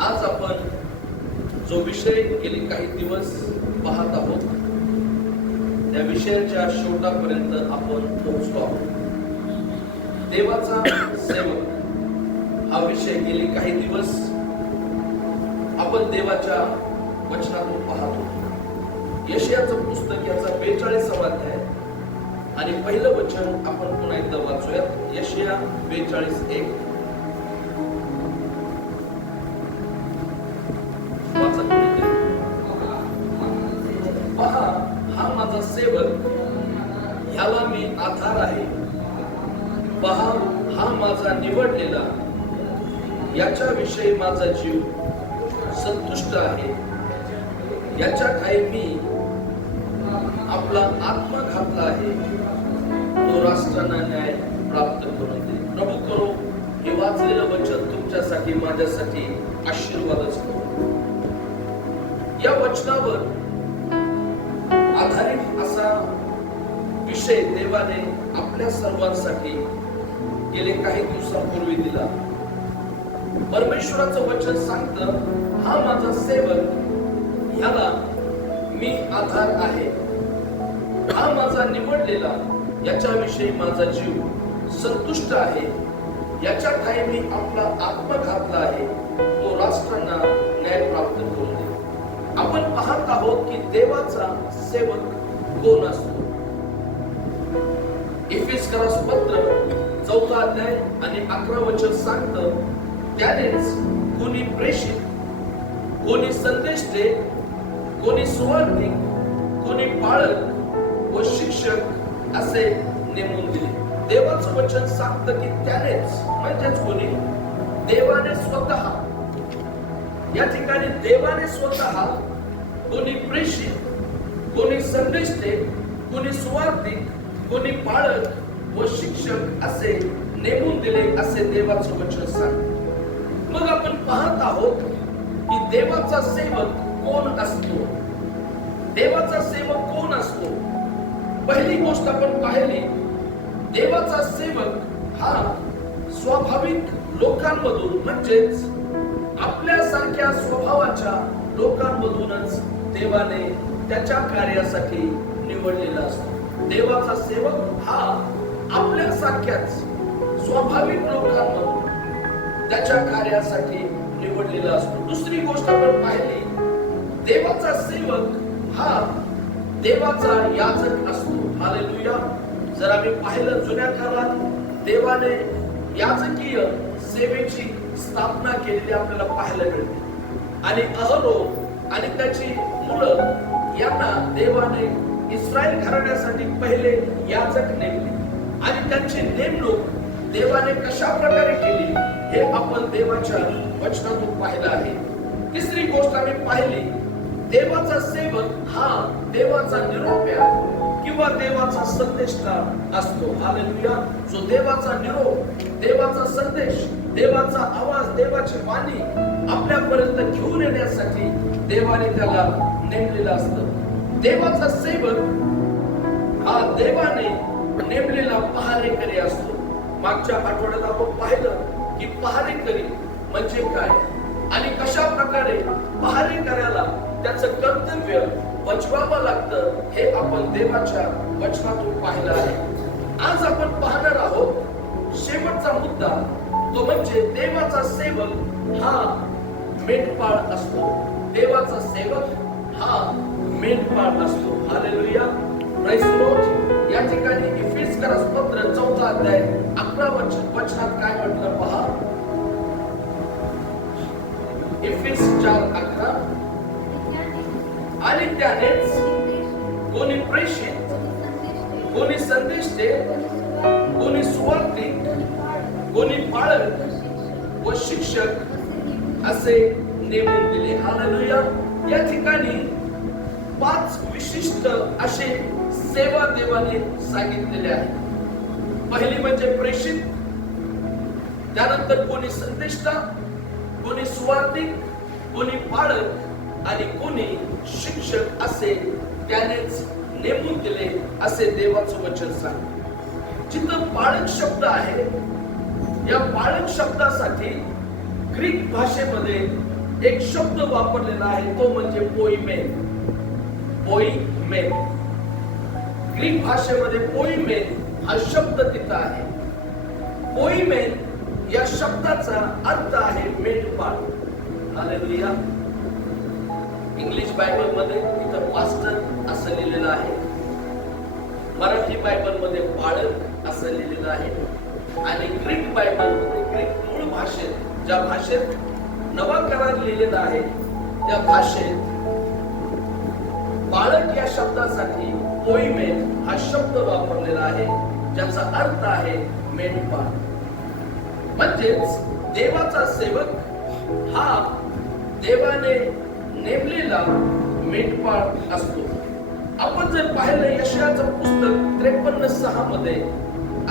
आज आपण जो विषय गेली काही दिवस पाहत आहोत त्या विषयाच्या शेवटापर्यंत आपण पोहोचलो आहोत. देवाचा सेवक हा विषय गेली काही दिवस आपण देवाच्या वचनातून पाहतो. यशायाचं पुस्तक याचा 42वा अध्याय आणि पहिलं वचन आपण पुन्हा एकदा वाचूयात. यशाया 42:1. पहा, हा माझा सेवक, ह्याला मी आधार आहे. पहा, हा माझा निवडलेला, याच्याविषयी माझा जीव संतुष्ट आहे. याच्या ठाई मी आपला आत्मा घातला आहे. तो राष्ट्रांना न्याय प्राप्त करून दे. प्रभू करो हे वाचलेलं वचन तुमच्यासाठी माझ्यासाठी आशीर्वाद असतो. या वचनावर आधारित असा विषय देवाने आपल्या सर्वांसाठी गेले काही दिवसांपूर्वी दिला. परमेश्वराचं वचन सांगतं, हा माझा सेवक, ह्याला मी आधार आहे. हा माझा निवडलेला, याच्याविषयी माझा जीव संतुष्ट आहे. याच्या ठाई मी आपला आत्मा घातला आहे. तो राष्ट्रांना न्याय प्राप्त करून दे. आपण पाहत आहोत की देवाचा सेवक कोण असतो. इफिसकरास पत्र 4 अध्याय आणि 11 वचन सांगतं, त्यानेच कोणी प्रेषित, कोणी संदेश दे, कोणी सुवार्तिक, कोणी पाळक व शिक्षक असे नेमून दिले. देवाचं वचन सांगतं की त्यानेच म्हणजेच कोणी, देवाने स्वतः. या ठिकाणी देवाने स्वतः कोणी प्रेषित, कोणी संदेश दे, कोणी सुवार्तिक, कोणी पाळक व शिक्षक असे नेमून दिले असे देवाचं वचन सांगतं. मग आपण पाहत आहोत की देवाचा सेवक कोण असतो. देवाचा सेवक कोण असतो. पहिली गोष्ट आपण पाहिली, देवाचा सेवक हा स्वाभाविक लोकांमधून म्हणजेच आपल्यासारख्या स्वभावाच्या लोकांमधूनच देवाने त्याच्या कार्यासाठी निवडलेला असतो. देवाचा सेवक हा आपल्यासारख्याच स्वाभाविक लोकांमधून त्याच्या कार्यासाठी निवडलेला असतो. दुसरी गोष्ट आपण पाहिली, देवाचा सेवक हा देवाचा याजक असतो. हालेलुया. जर आम्ही पाहिलं जुन्या काळात देवाने याजकीय सेवेची स्थापना केलेली आपल्याला पाहायला मिळते. आणि अहरोन आणि त्याची मुलं यांना देवाने इस्रायल घराण्यासाठी पहिले याजक नेमले आणि त्यांची नेमणूक देवाने कशा प्रकारे केली हे आपण देवाच्या वचनातून पाहिलं आहे. तिसरी गोष्ट आम्ही पाहिली, देवाचा सेवक हा देवाचा निरोप्या किंवा देवाचा संदेशता असतो. हालेलुया. जो देवाचा निरोप, देवाचा संदेश, देवाचा आवाज, देवाची वाणी आपल्यापर्यंत घेऊन येण्यासाठी देवाने त्याला नेमलेलं असतं. देवाचा सेवक हा देवाने नेमलेला पहारेकरी असतो. मागच्या आठवड्यात आपण पाहिलं की पहारेकरी म्हणजे काय आणि कशा प्रकारे पहारेकऱ्याला त्याचं कर्तव्य बजवावं लागतं हे आपण देवाच्या वचनातून पाहिलं आहे. आज आपण पाहणार आहोत शेवटचा मुद्दा, तो म्हणजे देवाचा सेवक हा मेंढपाळ असतो. देवाचा सेवक हा मेंढपाळ असतो. हालेलुया. Praise the Lord. या ठिकाणी इफिसकरास पत्र 4 अध्याय 11 वचनात काय म्हटलं पहा. इफिस 4:11. आणि त्यानेच कोणी प्रेषित, कोणी संदेश दे, कोणी सुवार्तिक, कोणी पाळक व शिक्षक असे नेमून दिले. हालेलुया. या ठिकाणी 5 विशिष्ट असे सेवा देवाने सांगितलेले आहे. पहिली म्हणजे प्रेषित, त्यानंतर कोणी संदेशता, कोणी सुवार्तिक, कोणी पाळक आणि कोणी शिक्षक असे त्यानेच नेमून दिले असे देवाचं वचन सांगते. जिथं पाळक शब्द आहे, या पाळक शब्दासाठी ग्रीक भाषेमध्ये एक शब्द वापरलेला आहे, तो म्हणजे पोइमेन. पोइमेन ग्रीक भाषेमध्ये पोइमेन हा शब्द तिथं आहे. पोइमेन या शब्दाचा अर्थ आहे मेंढपाळ. हालेलुया. इंग्लिश बायबल मध्ये तिथं पास्टर असं लिहिलेलं आहे. मराठी बायबल मध्ये पाळक असं लिहिलेलं आहे. आणि ग्रीक बायबल मध्ये, ग्रीक मूळ भाषेत, ज्या भाषेत नवा करार लिहिलेला आहे त्या भाषेत बाळक या शब्दासाठी पोइमेन हा शब्द वापरलेला आहे, ज्याचा अर्थ आहे मेंढपाळ. म्हणजेच देवाचा सेवक हा देवाने नेमलेला मेंढपाळ असतो. आपण जर पाहिलं यशायाचं पुस्तक 53:6 मध्ये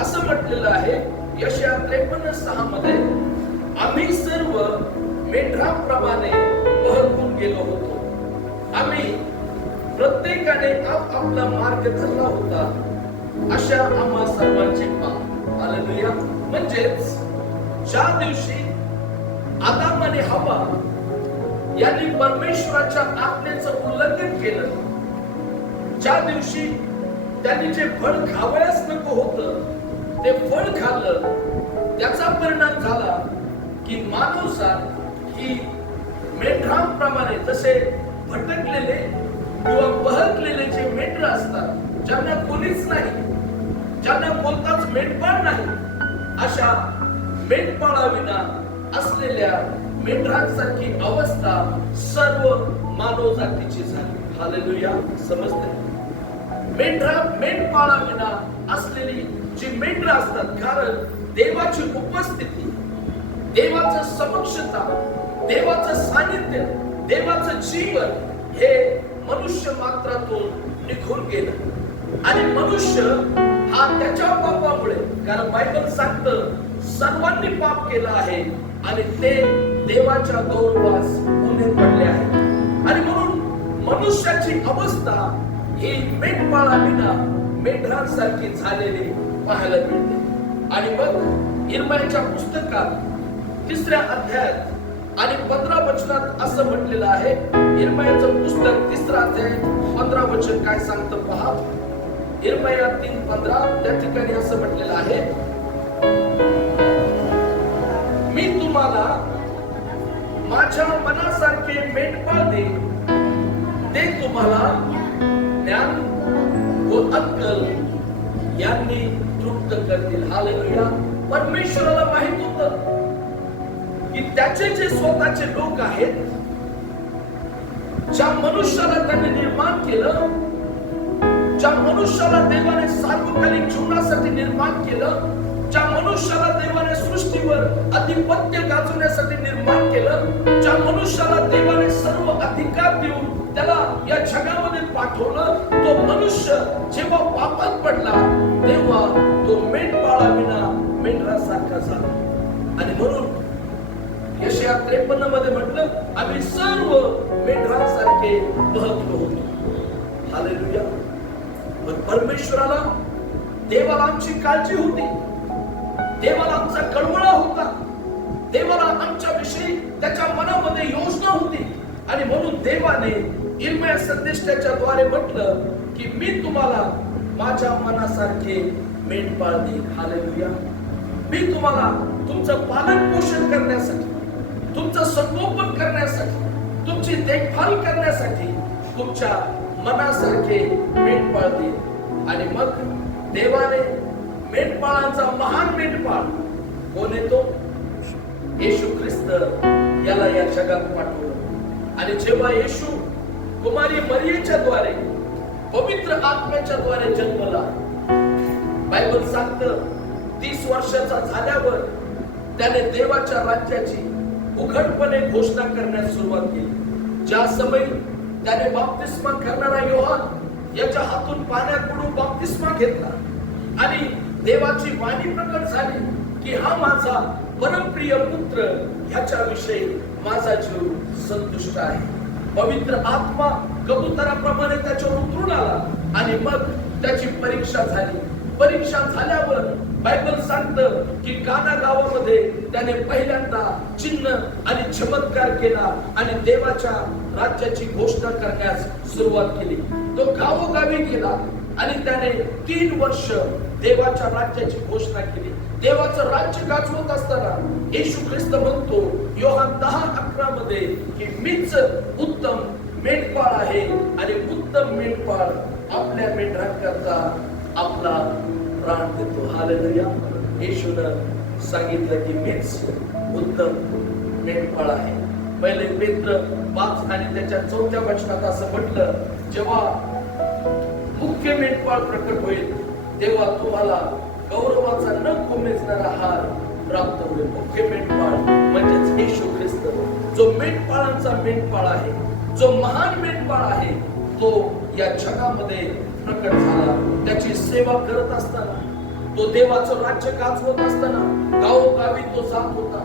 असं म्हटलेलं आहे, यशाया 53:6 मध्ये, आम्ही सर्व मेंढराप्रमाणे बहरपून गेलो होतो. आम्ही प्रत्येकाने आपला मार्ग धरला होता, अशा आम्हा सर्वांचे पाप. हालेलुया. म्हणजेच ज्या दिवशी आदाम आणि हव्वा यांनी परमेश्वराच्या आज्ञेचं उल्लंघन केलं, ज्या दिवशी त्यांनी जे फळ खावयास नको होतं ते फळ खाल्लं, त्याचा परिणाम झाला की मानवजात ही मेंढरांप्रमाणे, जसे भटकलेले किंवा बहकलेले जे मेंढर असतात, ज्यांना कोणीच नाही, ज्यांना कोणताच मेंढपाळ नाही, अशा मेंढपाळाविना असलेल्या मेंढरांसारखी अवस्था सर्व मानव जातीची झाली. हालेलुया. समजते? मेंढपाळाविना असलेली जी मेंढर असतात, कारण देवाची उपस्थिती, देवाचं समक्षता, देवाचं सानिध्य, देवाचं जीवन हे मनुष्य मात्रातून निघून गेलं. आणि मनुष्य हा त्याच्या पापामुळे, कारण बायबल सांगतं सर्वांनी पाप केलं आहे आणि ते देवाच्या गौरवास उणे पडले आहे. आणि म्हणून मनुष्याची अवस्था ही मेंढपाळाविना मेंढरांसारखी झालेली पाहायला मिळते. आणि मग इर्मयाच्या पुस्तकात 3ऱ्या अध्यायात आणि 15 वचनात असं म्हटलेलं आहे. इर्मयाचं पुस्तक 3रा अध्याय 15 वचन काय सांगतं पहा. इर्मया 3:15 त्या ठिकाणी असं म्हटलेलं आहे, मी तुम्हाला माझ्या मनासारखे मेंढपाळ देईन, ते तुम्हाला ज्ञान व अक्कल यांनी तृप्त करतील. हालेलुया. परमेश्वराला माहित होतं की त्याचे जे स्वतःचे लोक आहेत, ज्या मनुष्याला त्यांनी निर्माण केलं, ज्या मनुष्याला देवाने सार्वकालिक जीवनासाठी निर्माण केलं, ज्या मनुष्याला देवाने सृष्टीवर अधिपत्य गाजवण्यासाठी निर्माण केलं, ज्या मनुष्याला देवाने सर्व अधिकार देऊन त्याला या जगामध्ये पाठवलं, तो मनुष्य जेव्हा पापात पडला तेव्हा तो मेंढपाळाविना मेंढरासारखा झाला. आणि म्हणून यशाया 53 मध्ये म्हटलं, आम्ही सर्व मेंढरांसारखे बहकलो होतो. हालेलुया. पण परमेश्वराला, देवाला आमची काळजी होती, देवाला आमचा कळवळा होता, देवाला आमच्या विषयी त्याच्या मनामध्ये योजना होती. आणि म्हणून देवाने इर्मया संदेष्टाच्या द्वारे म्हटलं की मी तुम्हाला माझ्या मनासारखे मेंढपाळ देईन. हालेलुया. मी तुम्हाला तुमचं पालन पोषण करण्यासाठी, तुमचं संगोपन करण्यासाठी, तुमची देखभाल करण्यासाठी तुमच्या मनासारखे मेंढपाळ देईन. आणि मग देवाने मेंढपाळांचा महान मेंढपाळ कोण येतो? येशू ख्रिस्त याला या जगात पाठवलं. आणि जेव्हा येशू कुमारी मरियेच्या द्वारे, पवित्र आत्म्याच्या द्वारे जन्मला, बायबल सांगतं 30 वर्षाचा झाल्यावर त्याने देवाच्या राज्याची उघडपणे घोषणा करण्यास सुरुवात केली. ज्या समयी त्याने बाप्तिस्मा करणारा योहान याच्या हातून पाण्यात बुडून बाप्तिस्मा घेतला आणि देवाची वाणी प्रकट झाली की हा माझा परमप्रिय पुत्र, ह्याच्या विषयी माझा जीव संतुष्ट आहे. पवित्र आत्मा कबुतराप्रमाणे त्याच्यावर उतरून आला आणि मग त्याची परीक्षा झाली. परीक्षा झाल्यावर बायबल सांगतं की काना गावामध्ये त्याने पहिल्यांदा चिन्ह आणि चमत्कार केला आणि देवाच्या राज्याची घोषणा करण्यास सुरुवात केली. तो गावोगावी गेला आणि त्याने 3 वर्ष देवाच्या राज्याची घोषणा केली. देवाचं राज्य गाजवत असताना येशू ख्रिस्त म्हणतो योहान 10:11 मध्ये की मीच उत्तम मेंढपाळ आहे आणि उत्तम मेंढपाळ आपल्या मेंढरांकरता आपला प्राण देतो. हालेलुया. येशूनं सांगितलं की मीच उत्तम मेंढपाळ आहे. पहिले पेत्र 5 आणि त्याच्या 4थ्या वचनात असं म्हटलं, जेव्हा मुख्य मेंढपाळ प्रकट होईल तेव्हा तुम्हाला गौरवाचा न कोमेजणारा हार प्राप्त होईल. मुख्य मेंढपाळ म्हणजेच येशू ख्रिस्त, जो मेंढपाळांचा मेंढपाळ आहे, जो महान मेंढपाळ आहे, तो या जगामध्ये प्रकट झाला. त्याची सेवा करत असताना, तो देवाचं राज्य गाजवत असताना गावोगावी तो जात होता,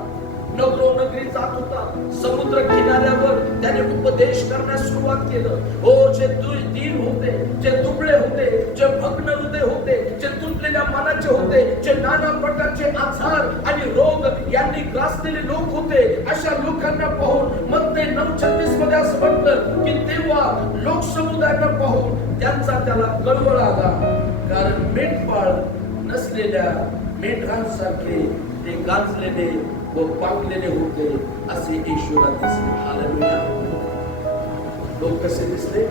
नगरोनगरी जात होता. समुद्र किनाऱ्यावर त्याने उपदेश करण्यास सुरुवात केलं. हो, जे दीन होते, जे दुबळे होते, जे भग्न हृदय होते, जे तुटलेल्या मनाचे होते, जे नाना प्रकारचे आजार आणि रोग यांनी ग्रासलेले लोक होते, अशा लोकांना पाहून मत्ते 9:36 मध्ये असं म्हटलं की तेव्हा लोकसमुदायांना पाहून त्यांचा त्याला कळवळ आला, कारण मेंढपाळ नसलेल्या मेंढरांसारखे ते गांजलेले व पांगलेले होते असे येशूला दिसले. हालेलुया. लोक कसे दिसले?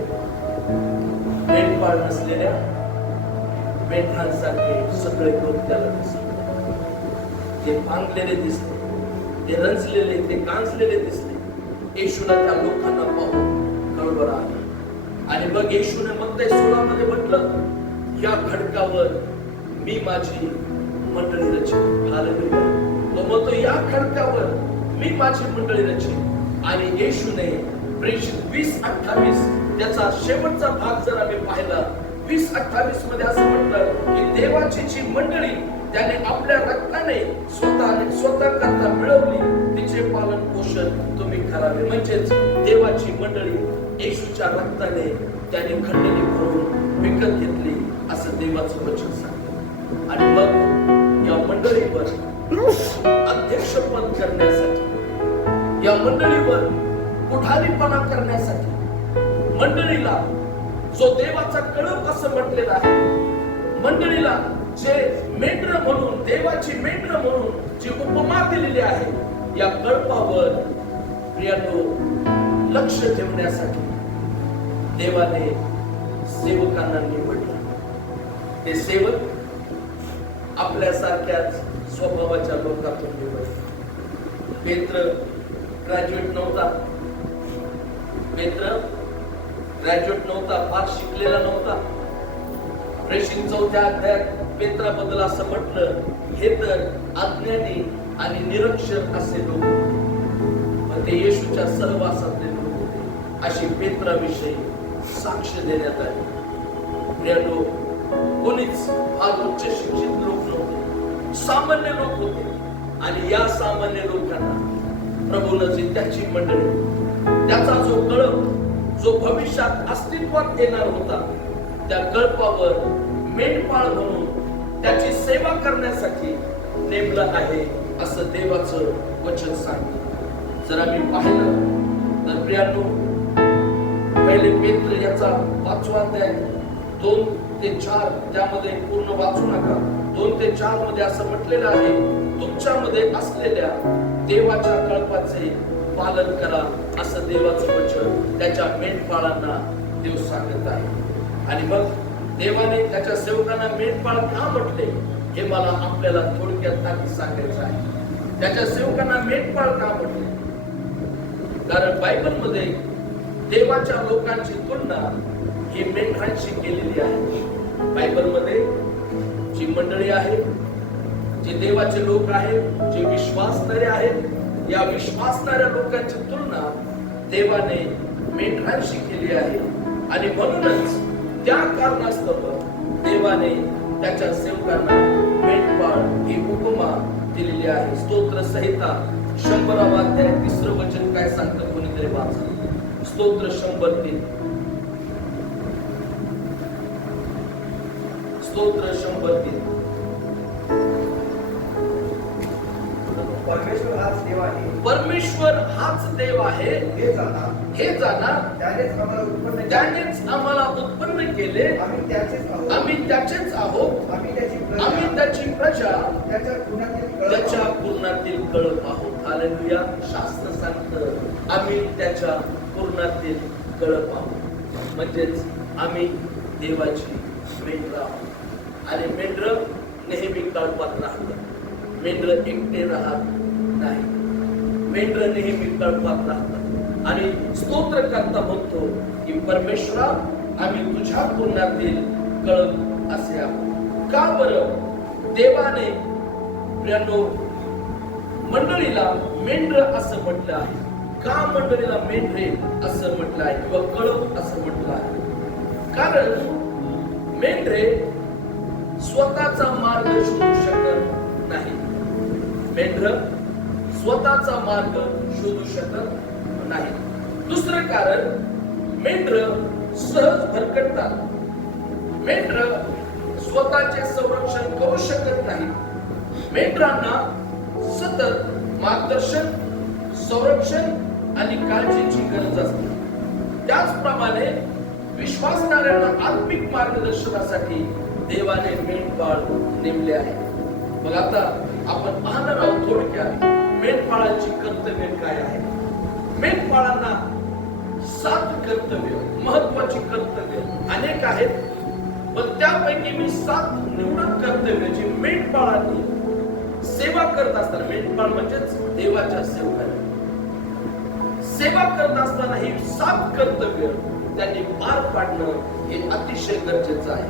मेंढपाळ नसलेल्या मेंढरांसारखे सगळे लोक त्याला दिसले. ते पांगलेले दिसले, ते रंजलेले, ते गांजलेले दिसले. येशूला त्या लोकांना पाहून कळवळ आला. आणि मग येशूने मत्ते 16 मध्ये म्हटलं, या खडकावर मी माझी मंडळी रचीन. हालेलुया. तो म्हणतो या खडकावर मी माझी मंडळी रचीन. आणि येशूने प्रेषित 20:28 त्याचा शेवटचा भाग जर आम्ही पाहिला, 20:28 मध्ये असं म्हटलं की देवाची जी मंडळी त्याने आपल्या रक्ताने स्वतः करता मिळवली, तिचे पालन पोषण तुम्ही करावे. म्हणजेच देवाची मंडळी येशूच्या रक्ताने त्याने खंडणी करून विकत घेतली असं देवाचं वचन सांगतं. आणि मग या मंडळीवर अध्यक्षपद करण्यासाठी, या मंडळीवर पुढारीपणा करण्यासाठी, मंडळीला जो देवाचा कळप असं म्हटलेला आहे, मंडळीला जे मेंढर म्हणून, देवाची मेंढर म्हणून जी उपमा दिलेली आहे, या कळपावर प्रियानो लक्ष ठेवण्यासाठी देवाने सेवकांना निवडलं. ते सेवक आपल्यासारख्याच स्वभावाच्या लोकांतून निवडले. पेत्र ग्रॅज्युएट नव्हता, पेत्र ग्रॅज्युएट नव्हता, फार शिकलेला नव्हता. प्रेषित 4थ्या अध्यायात पेत्राबद्दल असं म्हटलं, हे तर अज्ञानी आणि निरक्षर असे लोक, पण ते येशूच्या सहवासातले लोक होते अशी पेत्राविषयी साक्ष देण्यात आली. प्रियानो, कोणीच फार उच्च शिक्षित लोक नव्हते, सामान्य लोक होते. आणि या सामान्य लोकांना प्रभूनं जी त्याची मंडळी, त्याचा जो कळप, जो भविष्यात अस्तित्वात येणार होता, त्या कळपावर मेंढपाळ म्हणून त्याची सेवा करण्यासाठी नेमलं आहे असं देवाचं वचन सांगतं. जर आम्ही पाहिलं तर प्रियानो, पहिले पेत्र याचा 5वा अध्याय 2 ते 4 त्यामध्ये पूर्ण वाचू नका. 2 ते 4 मध्ये असं म्हटलेलं आहे, तुमच्यामध्ये असलेल्या देवाच्या कळपाचे पालन करा असं देवाचं वचन त्याच्या मेंढपाळांना देव सांगत आहे. आणि मग देवाने त्याच्या सेवकांना मेंढपाळ का म्हटले हे मला आपल्याला थोडक्यात सांगायचं आहे. त्याच्या सेवकांना मेंढपाळ का म्हटले? कारण बायबल मध्ये देवाच्या लोकांची तुलना ही मेंढरांशी केलेली आहे. बायबल मध्ये जी मंडळी आहे, जे देवाचे लोक आहेत, जे विश्वासणारे आहेत, या विश्वासणाऱ्या लोकांची तुलना देवाने मेंढरांशी केली आहे. आणि म्हणूनच त्या कारणास्तव देवाने त्याच्या सेवकांना मेंढपाळ ही उपमा दिलेली आहे. स्तोत्र संहिता 100वा अध्याय 3रं वचन काय सांगतं, कोणीतरी वाचा. स्तोत्र 103. स्तोत्र 103. हाच देव आहे हे जाणा. त्यानेच आम्हाला उत्पन्न केले. आम्ही त्याचेच आहोत. आम्ही त्याची प्रजा, त्याच्या पूर्णातील कळप आहोत. हालेलुया. शास्त्र सांगतं आम्ही त्याच्या पूर्णातील कळप आहोत. म्हणजेच आम्ही देवाची मेंढर आहोत. आणि मेंढर नेहमी कळपात राहतात. मेंढर एकटे राहत नाही. मेंढर नेहमी कळपात राहतात. आणि स्तोत्र करता म्हणतो की परमेश्वरा, आम्ही तुझ्या पूर्णातील कळप असे आहोत. का बरं? देवाने प्रियांनो मंडळीला मेंढर असं म्हटलं आहे. का मंडळीला मेंढरे असं म्हटलं आहे किंवा कळप असं म्हटलं आहे? कारण मेंढरे स्वतःचा मार्ग शोधू शकत नाही. मेंढर स्वतःचा मार्ग शोधू शकत नाही. दुसरं कारण, मेंढर सहज भरकटतात. मेंढर स्वतःचे संरक्षण करू शकत नाही. मेंढरांना सतत मार्गदर्शन, संरक्षण आणि काळजीची गरज असते. त्याचप्रमाणे विश्वासणाऱ्यांना आत्मिक मार्गदर्शनासाठी देवाने मेंढपाळ नेमले आहे. मग आता आपण पाहणार आहोत थोडक्यात मेंढपाळाची कर्तव्य काय आहे. मेंढपाळांना 7 कर्तव्य, महत्वाची कर्तव्य अनेक आहेत, पण त्यापैकी मी 7 निवडक कर्तव्य जी मेंढपाळांनी सेवा करत असताना, मेंढपाळ म्हणजेच देवाच्या सेवकाने सेवा करत असताना ही 7 कर्तव्य त्यांनी पार पाडणं हे अतिशय गरजेचं आहे.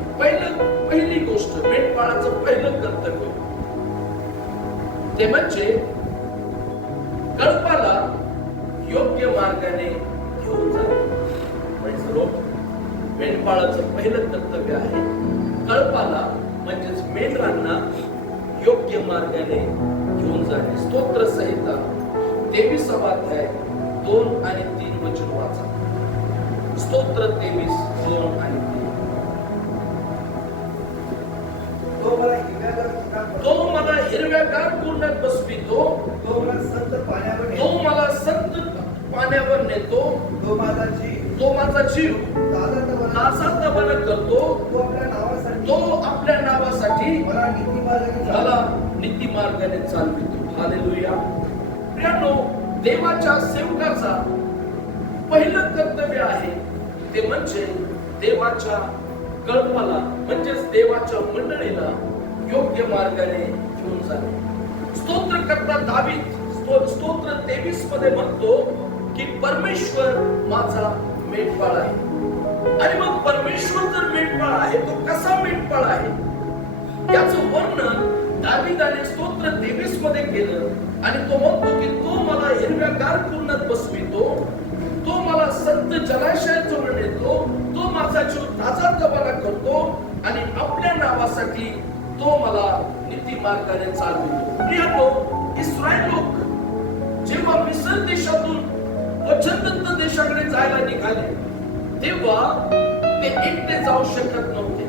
पहिली गोष्ट, मेंढपाळाचं पहिलं कर्तव्य ते म्हणजे कळपाला योग्य मार्गाने घेऊन जाणे. म्हणजे मेंढपाळाचं पहिलं कर्तव्य आहे कळपाला म्हणजेच मेंढरांना योग्य मार्गाने घेऊन जाणे. स्तोत्र संहिता 23 अध्याय 2 आणि 3 वचन वाचा. स्तोत्र 23 2 आणि 3. तो मला हिरव्यागार कुरणात बसवितो. तो मला संत पाण्यावर नेतो. तो माझा जीव ताजा करतो. तो आपल्या नावासाठी मला नीती मार्गाने चालवितो. हालेलुया. प्रियांनो, देवाच्या सेवकाचा पहिलं कर्तव्य आहे ते म्हणजे देवाच्या कळपाला म्हणजेच देवाच्या मंडळीला योग्य मार्गाने घेऊन जाणे. स्तोत्रकर्ता दावीद स्तोत्र 23 मध्ये म्हणतो की परमेश्वर माझा मेंढपाळ आहे. आणि मग परमेश्वर जर मेंढपाळ आहे तो कसा मेंढपाळ आहे याचं वर्णन दावीदाने स्तोत्र 23 मध्ये केलं. आणि तो म्हणतो की तो मला हिरव्यागार कुरणात बसवितो. तो मला संत जलाशयात जवळ नेतो. तो माझा जीव ताजा करतो आणि आपल्या नावासाठी तो मला नीती मार्गाने चालवितो. प्रियांनो, इस्रायल लोक जेव्हा मिस्र देशातून वचनदत्त देशाकडे जायला निघाले तेव्हा ते एकटे जाऊ शकत नव्हते.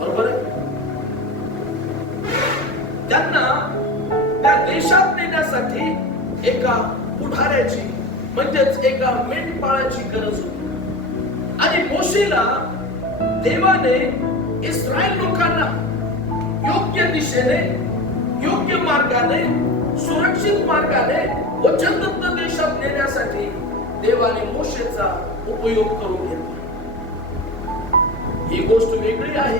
बरोबर आहे? त्यांना त्या देशात नेण्यासाठी एका पुढाऱ्याची म्हणजेच एका मेंढपाळाची गरज होती. आणि मोशेला देवाने इस्रायल लोकांना योग्य दिशेने, योग्य मार्गाने, सुरक्षित मार्गाने वचनदत्त देशात नेण्यासाठी देवाने मोशेचा उपयोग करून घेतला. ही गोष्ट वेगळी आहे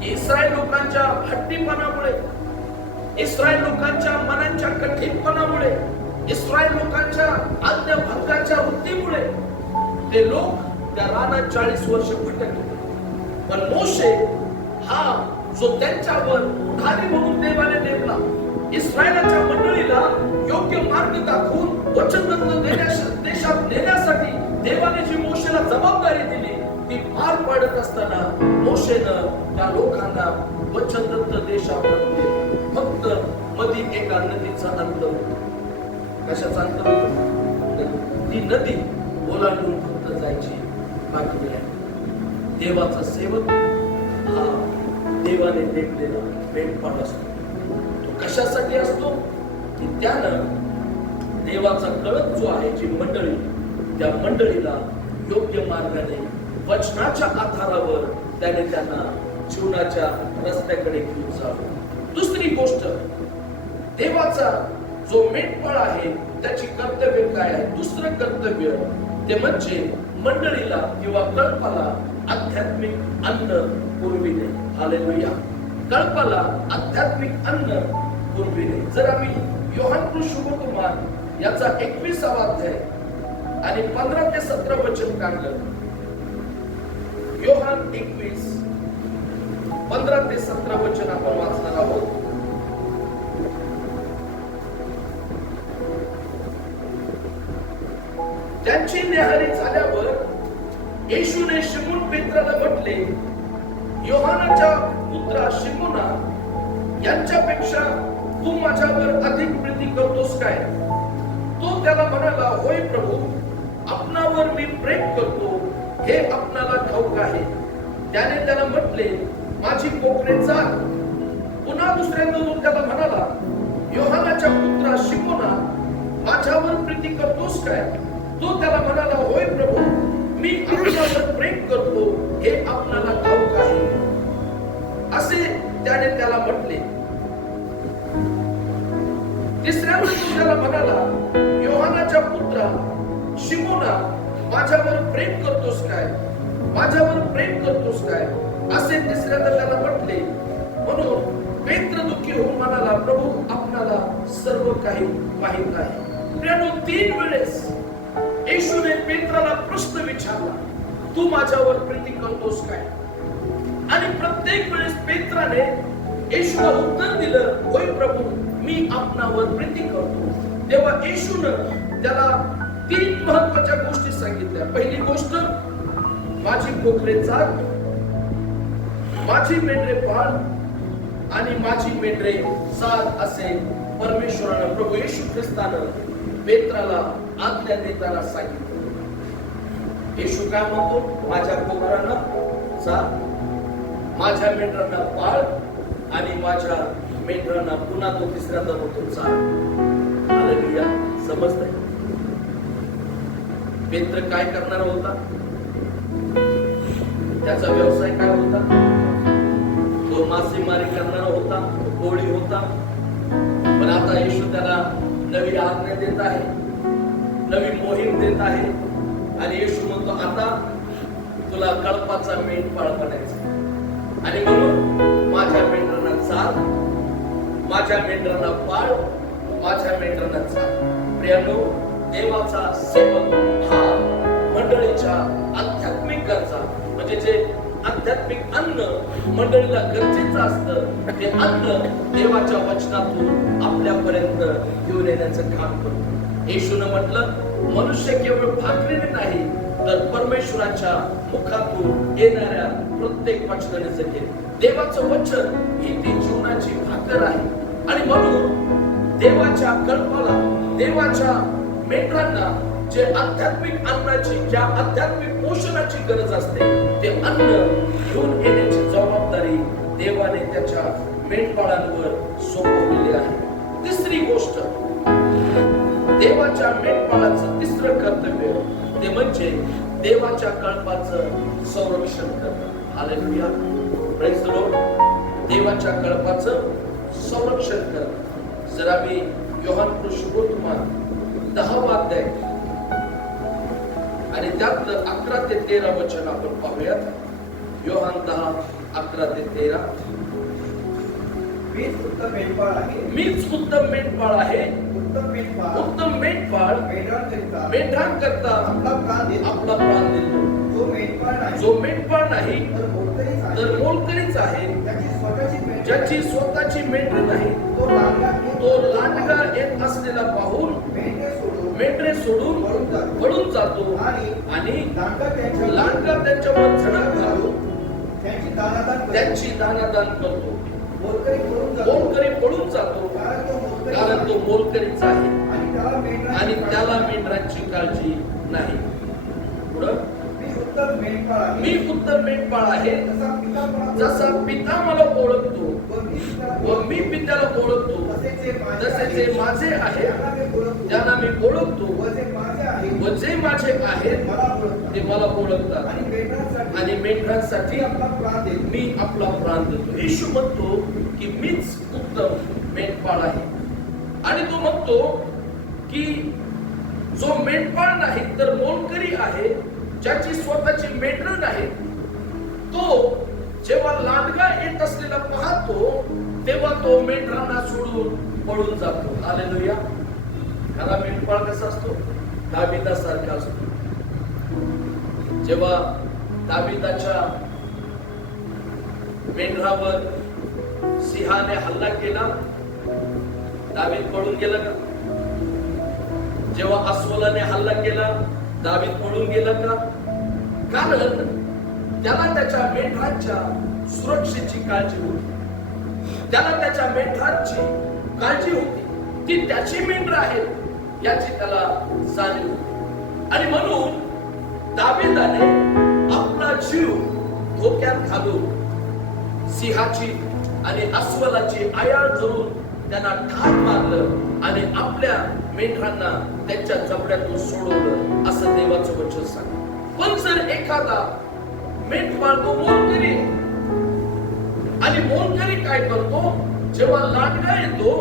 की इस्रायल लोकांच्या हट्टीपणामुळे, इस्रायल लोकांच्या मनांच्या कठीणपणामुळे, इस्रायल लोकांच्या आज्ञाभंगाच्या वृत्तीमुळे ते लोक त्या रानात 40 वर्ष भटकले. पण मोशे हा जो त्यांच्यावर पुढारी म्हणून देवाने नेमला, इस्रायलाच्या मंडळीला योग्य मार्ग दाखवून वचनदत्त देशात नेण्यासाठी देवाने जी मोशेला जबाबदारी दिली ती पार पाडत असताना मोशेनं त्या लोकांना वचनदत्त देशामध्ये फक्त मध्ये एका नदीचा अंत होता. कशाचा अंत होता? ती नदी ओलांडून फक्त जायची बाकी आहे. देवाचा सेवक हा देवाने नेमलेला मेंढपाळ असतो. तो कशासाठी असतो? की त्यानं देवाचा कळप जो आहे जी मंडळी, त्या मंडळीला योग्य मार्गाने वचनाच्या आधारावर त्याने त्यांना जीवनाच्या रस्त्याकडे घेऊन जावं. दुसरी गोष्ट, देवाचा जो मेंढपाळ आहे त्याची कर्तव्य काय आहे? दुसरं कर्तव्य ते म्हणजे मंडळीला किंवा कळपाला आध्यात्मिक अन्न पुरविणे. हालेलुया. कळपाला आध्यात्मिक अन्न पुरविणे. जर आम्ही योहान शुभकुमार याचा 21वा अध्याय आणि 15 ते 17 वचन काढलं, योहान 21 15 ते 17 वचन आपण वाचणार आहोत. त्यांची न्याहारी झाल्यावर येशूने शिमोन पेत्राला म्हटले, योहानाच्या पुत्रा शिमोना, यांच्यापेक्षा तू माझ्यावर अधिक प्रीती करतोस काय? तो त्याला म्हणाला, होय प्रभू, आपणावर मी प्रेम करतो हे आपणाला ठाऊक आहे. त्याने त्याला म्हटले, माझी कोकणे चाल. पुन्हा दुसऱ्यांदा तो त्याला म्हणाला, योहानाच्या पुत्रा शिमोना, माझ्यावर प्रीती करतोस काय? तो त्याला म्हणाला, होय प्रभू, मी आपल्यावर प्रेम करतो हे आपल्याला ठाऊक आहे. असे त्याने त्याला म्हटले. तिसऱ्यांदा तो त्याला म्हणाला, योहानाच्या पुत्रा शिमोना, माझ्यावर प्रेम करतोस काय? माझ्यावर प्रेम करतोस काय? असे तिसऱ्यांदा त्याला म्हटले. म्हणून पेत्र दुःखी होऊन म्हणाला, प्रभू, आपणाला सर्व काही माहित आहे. प्रियानो, 3 वेळेस येशूने पेत्राला प्रश्न विचारला, तू माझ्यावर प्रीती करतोस काय? आणि प्रत्येक वेळेस पेत्राने येशूला उत्तर दिलं, होय प्रभू, मी आपणावर प्रीती करतो. तेव्हा येशूनं त्याला 3 महत्वाच्या गोष्टी सांगितल्या. पहिली गोष्ट, माझी कोकरे चाल, माझी मेंढरे पाळ आणि माझी मेंढरे चाल, असे परमेश्वरानं, प्रभू येशू ख्रिस्तानं पेत्राला आज्ञा देताना सांगितलं. येशू काय म्हणतो? माझ्या कोकरांना चाल, माझ्या मेंढरांना पाळ आणि माझ्या मेंढरांना, पुन्हा तो तिसऱ्यांदा म्हणतो चाल. हालेलुया. समजतंय? पेत्र काय करणार होता? त्याचा व्यवसाय काय होता? तो मासेमारी करणारा होता, कोळी होता. पण आता येशू त्याला नवी आज्ञा देत आहे, नवी मोहीम देत आहे. आणि येशू म्हणतो, आता तुला कळपाचा मेंढपाळ बनायचा. आणि म्हणून माझ्या मेंढरांना चाल, माझ्या मेंढरांना पाळ, माझ्या मेंढरांना चाल. प्रियानो, देवाचा सेवक हा मंडळीच्या आध्यात्मिक गरजा, म्हणजे जे आध्यात्मिक अन्न मंडळीला गरजेचं असतं, ते अन्न देवाच्या वचनातून आपल्यापर्यंत घेऊन येण्याचं काम करतो. येशूनं म्हटलं, मनुष्य केवळ भाकरीने नाही तर परमेश्वराच्या मुखातून येणाऱ्या प्रत्येक वचनाने जगेल. देवाचं वचन ही ती जीवनाची भाकर आहे. आणि म्हणून देवाच्या कल्पाला, देवाच्या मेंढरांना जे आध्यात्मिक अन्नाची, ज्या आध्यात्मिक पोषणाची गरज असते, ते अन्न घेऊन येण्याची जबाबदारी देवाने त्याच्या मेंढपाळांवर सोपवलेली आहे. तिसरी गोष्ट, देवाच्या मेंढपाळाचं तिसरं कर्तव्य ते म्हणजे देवाच्या कळपाचं संरक्षण करणं. हालेलुया. Praise the Lord. देवाच्या कळपाचं संरक्षण करणं. जर आम्ही योहान शुभकुमार 10वा अध्याय आणि त्यातलं 11 ते 13 वचन आपण पाहूयात. योहान 10, 11 ते 13. मीच उत्तम मेंढपाळ आहे. मीच उत्तम मेंढपाळ आहे. उत्तम मेंढपाळ, उत्तम मेंढपाळ मेंढरांकरता आपला प्राण देतो. जो मेंढपाळ नाही तर मोलकरीच आहे. ज्याची स्वतःची मेंढरे नाही, तो लांडगा येत असलेला पाहून मेंढरे सोडून पळून जातो आणि लांडगा त्यांच्यावर झडप घालून त्यांची दानादान करतो. मोलकरी पळून जातो कारण तो मोलकरीच आहे आणि त्याला मेंढरांची काळजी नाही. पुढं, मेंढपाळ आहे. मी उत्तम मेंढपाळ आहे. जसा पिता मला जसा पिता मला ओळखतो व मी त्याला व मी पित्याला ओळखतो तसे जे माझे जसे जे माझे आहे त्यांना मी ओळखतो. त्यांना मी ओळखतो व जे माझे आहे व जे माझे आहेत मला ओळखतात. ते मला ओळखतात. आणि मेंढरांसाठी आणि मेंढरांसाठी मी आपला प्राण देतो. मी आपला प्राण देतो. येशू म्हणतो की मीच उत्तम मेंढपाळ आहे. आणि तो म्हणतो की जो मेंढपाळ नाही तर मोलकरी आहे, ज्याची स्वतःची मेंढरं नाही, तो जेव्हा लांडगा येत असलेला पाहतो तेव्हा तो मेंढरांना सोडून पळून जातो. हालेलुया. खरा मेंढपाळ कसा असतो? दाविदासारखा असतो. जेव्हा दाविदाच्या मेंढरावर सिंहाने हल्ला केला, दावीद पळून गेला का? जेव्हा अस्वलाने हल्ला केला, दावीद पळून गेला का? कारण त्याला त्याच्या मेंढरांच्या सुरक्षेची काळजी होती. त्याला त्याच्या मेंढरांची काळजी होती. ती त्याची मेंढर आहे याची त्याला जाणीव होती. आणि म्हणून दाविदाने आपला जीव धोक्यात घालून सिंहाची आणि अस्वलाची आयाळ धरून त्यांना ठार मारलं आणि आपल्या मेंढरांना त्यांच्या जबड्यातून सोडवलं, असं देवाचं वचन सांगतं. पण जर एखादा मेंढपाळ तो मोलकरी आणि मोलकरी काय करतो? जेव्हा लांडगा येतो,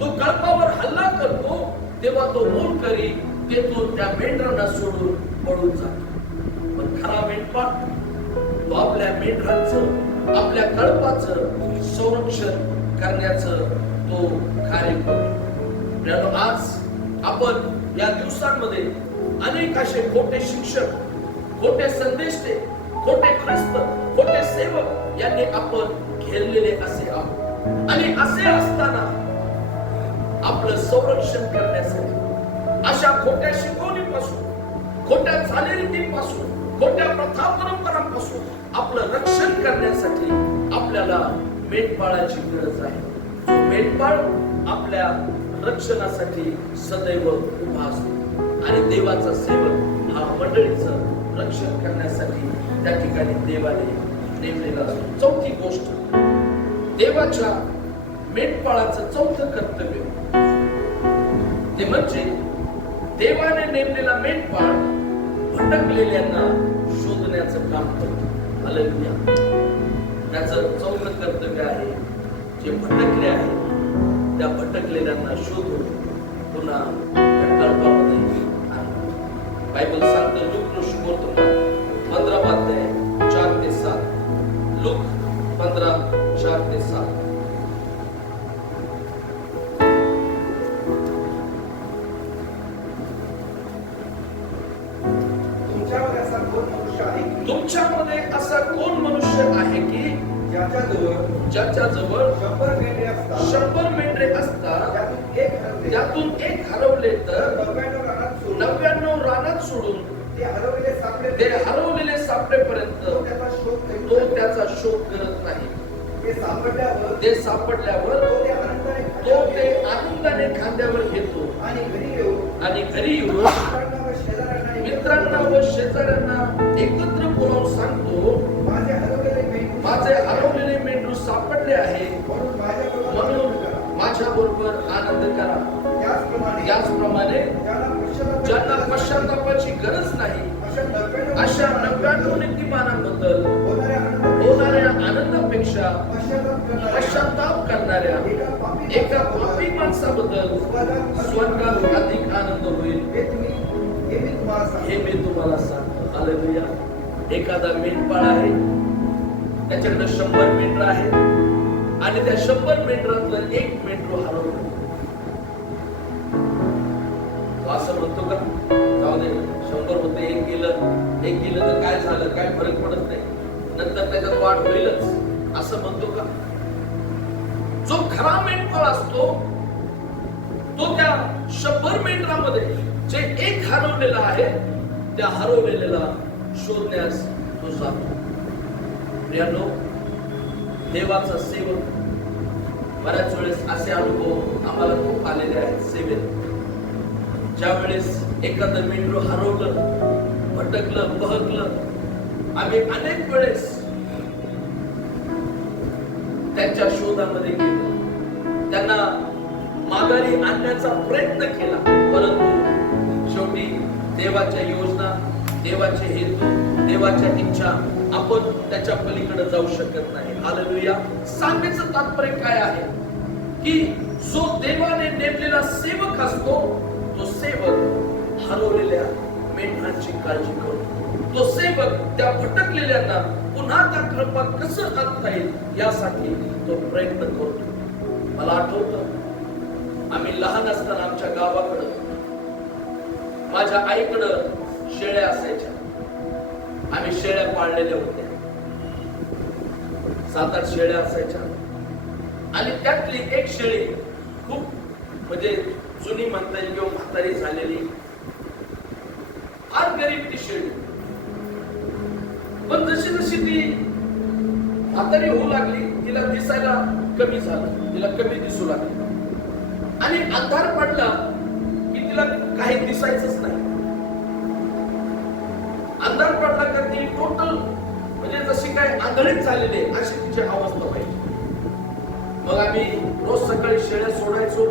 तो कळपावर हल्ला करतो, तेव्हा तो मोलकरी तेथून त्या मेंढरांना सोडून पळून जातो. पण खरा मेंढपाळ तो आपल्या मेंढरांचं, आपल्या कळपाचं संरक्षण करण्याचं तो कार्य करतो. आज आपण या दिवसांमध्ये अनेक असे खोटे शिक्षक, खोटे संदेष्टे, खोटे ख्रिस्त, खोटे सेवक यांनी आपण घेरलेले असे आहोत. आणि असे असताना आपलं संरक्षण करण्यासाठी अशा खोट्या शिकवणीपासून, खोट्या चालीरीतीपासून, खोट्या प्रथा परंपरांपासून आपलं रक्षण करण्यासाठी आपल्याला मेंढपाळाची गरज आहे. मेंढपाळ आपल्या रक्षणासाठी सदैव उभा असतो आणि देवाचा सेवक हा मंडळीचं रक्षण करण्यासाठी त्या ठिकाणी देवाने नेमलेला असतो. चौथी गोष्ट, देवाच्या मेंढपाळाचं चौथं कर्तव्य ते म्हणजे देवाने नेमलेला मेंढपाळ भटकलेल्यांना शोधण्याचं काम करतो. हालेलुया. त्याचं चौथं कर्तव्य आहे, जे भटकले आहेत त्या भटकलेल्यांना शोधून पुन्हा कळपामध्ये आणणं. बायबल सांगतं लूक शुभवर्तमान 15 अध्याय 4 ते 7. लूक 15 4 ते 7. तुमच्यामध्ये असा कोण मनुष्य आहे की ज्याच्याजवळ 100 मेंढरे असतात, त्यातून एक हरवले तर 99 रानात सोडून ते हरवलेले सापडेपर्यंत तो त्याचा शोध करत नाही. ते सापडल्यावर तो ते आनंदाने खांद्यावर घेतो आणि घरी येऊन मित्रांना व शेजाऱ्यांना एकत्र बोलावून सांगतो, माझे हरवलेले मेंढरू सापडले आहे, म्हणून माझ्या बरोबर आनंद करा. त्याचप्रमाणे ज्यांना पश्चातापाची गरज नाही अशा 99 नीतिमानांबद्दल होणाऱ्या आनंदापेक्षा पश्चाताप करणाऱ्या एका पापी माणसाबद्दल स्वर्गात अधिक आनंद होईल, हे मी तुम्हाला सांगतो. हालेलुया. एखादा मेंढपाळ आहे, त्याच्याकडे 100 मेंढर आहेत आणि त्या 100 मेंढरातलं एक मेंढरू हरवलं. असं म्हणतो का जाऊ दे 100 होते, एक गेलं तर काय झालं, काय फरक पडत नाही, नंतर त्याच्यात वाढ होईलच, असं म्हणतो का? जो खरा मेंढपाळ असतो तो त्या 100 मेंढरामध्ये जे एक हरवलेला आहे त्या हरवलेल्याला शोधण्यास तो जातो. प्रियानो, देवाचा सेवक बऱ्याच वेळेस असे अनुभव आम्हाला खूप आलेले आहेत सेवेत. ज्या वेळेस एखादं मेंढरू हरवलं, भटकलं, बहकलं आम्ही अनेक वेळेस त्यांच्या शोधामध्ये गेलो, त्यांना माघारी आणण्याचा प्रयत्न केला, परंतु शेवटी देवाच्या योजना, देवाचे हेतू, देवाच्या इच्छा आपण त्याच्या पलीकडे जाऊ शकत नाही. हालेलुया. सांगण्याचं तात्पर्य काय आहे की जो देवाने नेमलेला सेवक असतो, तो सेवक हरवलेल्या मेंढरांची काळजी करतो. तो सेवक त्या भटकलेल्यांना पुन्हा त्या कृपात कसं आणता येईल यासाठी तो प्रयत्न करतो. मला आठवतं, आम्ही लहान असताना आमच्या गावाकडं माझ्या आईकडं शेळ्या असायच्या. आम्ही शेळ्या पाळलेल्या होत्या, 7-8 शेळ्या असायच्या. आणि त्यातली एक शेळी खूप म्हणजे जुनी म्हणता येईल किंवा म्हातारी झालेली, फार गरीब ती शेळी. पण जशी जशी ती म्हातारी होऊ लागली, तिला दिसायला कमी झालं, तिला कमी दिसू लागली. आणि अंधार पडला की तिला काही दिसायचंच नाही. अंधार पडला का ती टोटल म्हणजे जशी काय आंधळीच झालेली अशी तिची अवस्था व्हायची. मग आम्ही रोज सकाळी शेळ्या सोडायचो,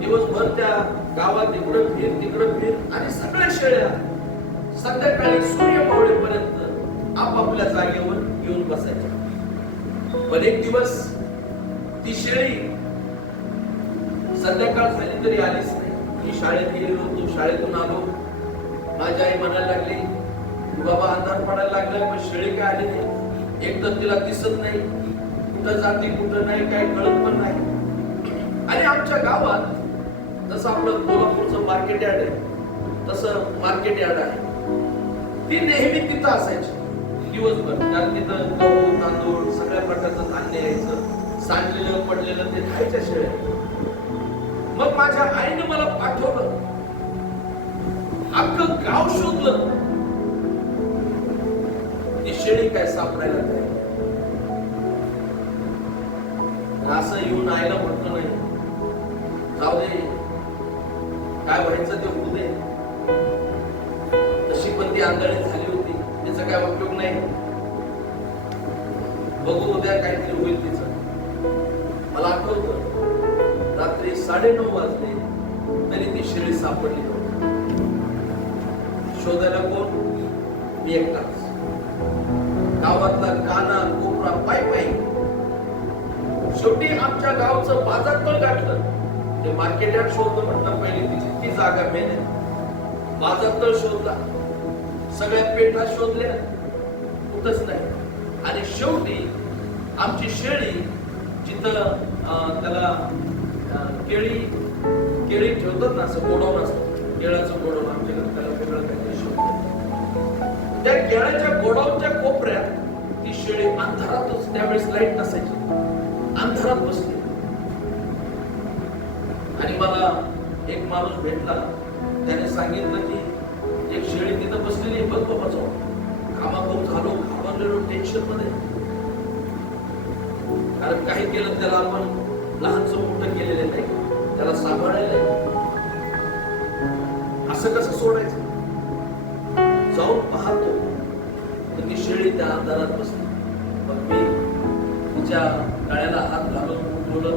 दिवसभर त्या गावात इकडं फिर तिकडं फिर, आणि सगळ्या शेळ्या संध्याकाळी सूर्य मावळेपर्यंत आपापल्या जागेवर येऊन बसायच्या. पण एक दिवस ती शेळी संध्याकाळ झाली तरी आलीच नाही. मी शाळेत गेलो होतो, शाळेतून आलो, माझी आई म्हणायला लागली, बाबा अंधार पडायला लागलाय पण शेळी काय आली नाही. एक तर तिला दिसत नाही, कुठं जाते कुठं नाही, काय कळत पण नाही. आणि आमच्या गावात जसं आपलं कोल्हापूरचं मार्केट यार्ड आहे तसं मार्केट यार्ड आहे. ती नेहमी तिथं असायची दिवसभर. कारण तिथं गहू तांदूळ सगळ्या प्रकारचं धान्य यायचं, सांडलेलं पडलेलं ते खायच्या शेळ्या. मग माझ्या आईने मला पाठवलं, अख्खं गाव शोधलं, ती शेळी काय सापडायला नाही. असं येऊन आईला म्हटलं नाही, जाऊ दे, काय व्हायचं ते होऊ दे. तशी पण ती आंधळी झाली होती, त्याचा काय उपयोग नाही, बघू उद्या काहीतरी होईल तिचं. मला आठवतं रात्री 9:30 वाजले तरी ती शेळी सापडली नव्हती. शोधायला कोण? मी एकटाच. गावातला काना कोपरा पाय पाय. शेवटी आमच्या गावचं बाजारतळ गाठलं. ते मार्केट यार्ड शोधलं म्हटलं, पहिली तिची ती जागा मेन आहे. बाजारतळ शोधला, सगळ्या पेठा शोधल्या, कुठंच नाही. आणि शेवटी आमची शेळी जिथं त्याला केळी ठेवतात ना, असं गोडाऊन असतं, केळाचं गोडाऊन, आमच्याकडे त्याला वेगळं काहीतरी शोधतात. त्या केळाच्या गोडाऊनच्या कोपऱ्यात ती शेळी अंधारातच, त्यावेळेस लाईट नसायची, अंधारात बसली. आणि मला एक माणूस भेटला, त्याने सांगितलं की एक शेळी तिथं बसलेली, बघ बाबा जाऊ. कामातून झालो, घाबरलेलो, टेन्शन मध्ये. कारण काही केलं त्याला आपण लहानचं मोठं केलेलं नाही, त्याला सांभाळायला असं कसं सोडायचं. जाऊन पाहतो तर ती शेळी त्या अंधारात बसली. मग मी तिच्या गळ्याला हात घालून उठवलं,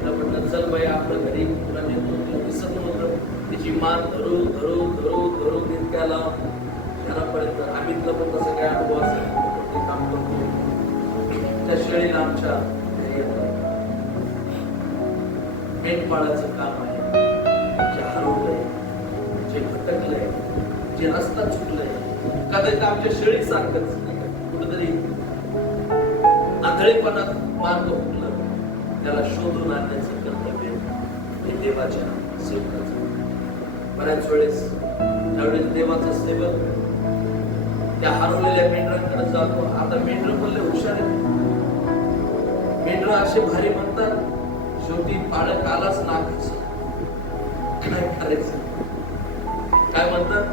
तिला म्हटलं, चल बाई आपलं घरी, तुला नेतो. तिला दिसत नव्हतं. तिची मान धरू धरू धरू धरू तितक्याला घरापर्यंत. आम्ही पण तसं काय अनुभव असेल ते काम करतो. त्या शेळीला आमच्या मेंढपाळाचं काम आहे. जे हरवलंय, जे भटकलंय, जे रस्ता चुकलंय, कदाचित आमच्या शेळी सारखंच कुठेतरी आंधळेपणात मार्ग हुकलं, त्याला शोधून आणण्याचं कर्तव्य हे देवाच्या सेवकाचं. बऱ्याच वेळेस ज्यावेळेस देवाचा सेवक त्या हरवलेल्या मेंढरांकडे जातो. आता मेंढर बोलले हुशार आहे. मेंढर असे भारी म्हणतात, शेवटी पाळक आलाच नाकाच, काय करायचं. काय म्हणतात,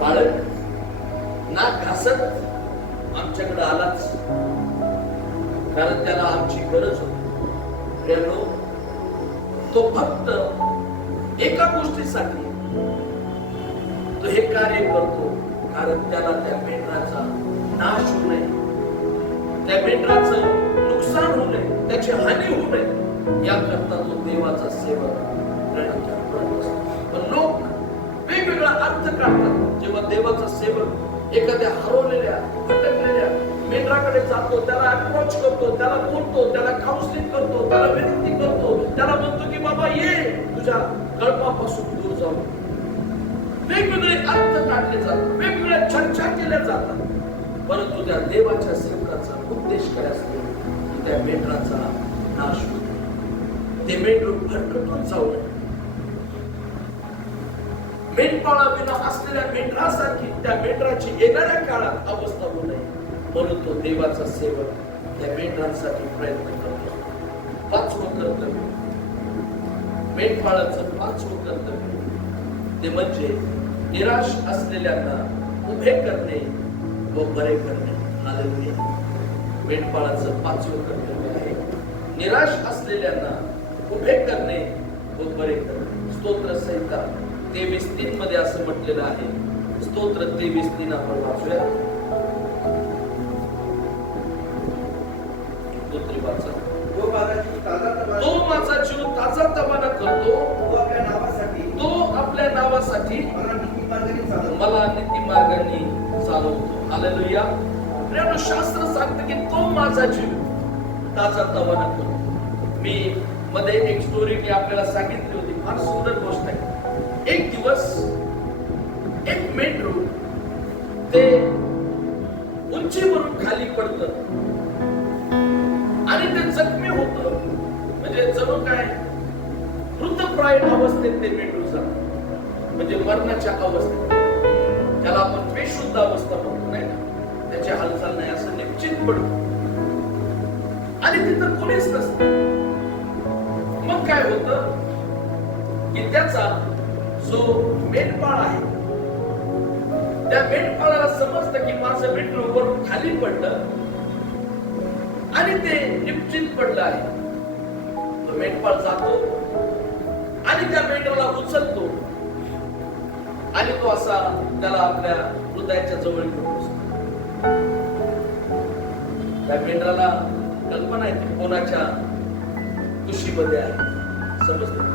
पाळक नाक घासत आमच्याकडे आलाच, कारण त्याला आमची गरज होती. तो फक्त एका गोष्टीसाठी तो हे कार्य करतो, कारण त्याला त्या मेंढराचा नाश होऊ नये, त्या मेंढराचं नुकसान होऊ नये, त्याची हानी होऊ नये याकरता तो देवाचा सेवक प्रयत्न करत असतो. पण लोक वेगवेगळा अर्थ काढतात. जेव्हा देवाचा सेवक एखाद्या हरवलेल्या भटकलेल्या मेंढराकडे जातो, त्याला अप्रोच करतो, त्याला बोलतो, त्याला काउन्सिलिंग करतो, त्याला विनंती करतो, त्याला म्हणतो की बाबा ये तुझ्या कळपापासून दूर जाऊ. वेगवेगळे अर्थ काढले जातात, वेगवेगळ्या चर्चा केल्या जातात, परंतु त्या देवाच्या सेवकाचा उद्देश काय असतो की त्या मेंढराचा नाश होतो, ते मेंढरू भरकटून जाऊ नये. मेंढपाळा विना असलेल्या मेंढरासारखी त्या मेंढराची येणाऱ्या काळात अवस्था होऊ नये म्हणून तो देवाचा सेवक त्या मेंढरांसाठी प्रयत्न करतो. पाचवं कर्तव्य, मेंढपाळाचं पाचवं कर्तव्य ते म्हणजे निराश असलेल्यांना उभे करणे व बरे करणे. हालेलुया. मेंढपाळाचं पाचवं कर्तव्य आहे निराश असलेल्यांना उभे करणे व बरे करणे. स्तोत्र संहिता 23:3 मध्ये असं म्हटलेलं आहे. स्तोत्र 23:3 आपण वाचूया. तो माझा जीव ताजा तवाना करतो, तो आपल्या नावासाठी मला नीती मार्गाने चालवतो. हालेलुया. प्रिय शास्त्र सांगतं की तो माझा जीव ताजा तवाना करतो. मी मध्ये एक स्टोरी मी आपल्याला सांगितली होती, फार सुंदर गोष्ट आहे. एक दिवस एक मेंढरू ते उंचीवरून खाली पडतं आणि ते जखमी होतं. म्हणजे जणू काय मृतप्राय अवस्थेत ते मेंढरू जातं, म्हणजे मरणाच्या अवस्थेत, त्याला आपण बेशुद्ध अवस्था म्हणतो नाही का, त्याची हालचाल नाही असं निश्चित पडतो आणि तिथं कोणीच नसतं. मग काय होतं की त्याचा जो मेंढपाळ आहे त्या मेंढपाळाला समजतं की माझं मेंढरू वरून खाली पडलं आणि ते निश्चित पडलं आहे. तो मेंढपाळ जातो आणि त्या मेंढराला उचलतो आणि तो असा त्याला आपल्या हृदयाच्या जवळ घेऊन बसतो. त्या मेंढराला कल्पना आहे की कोणाच्या कुशीमध्ये आहे. समजतं?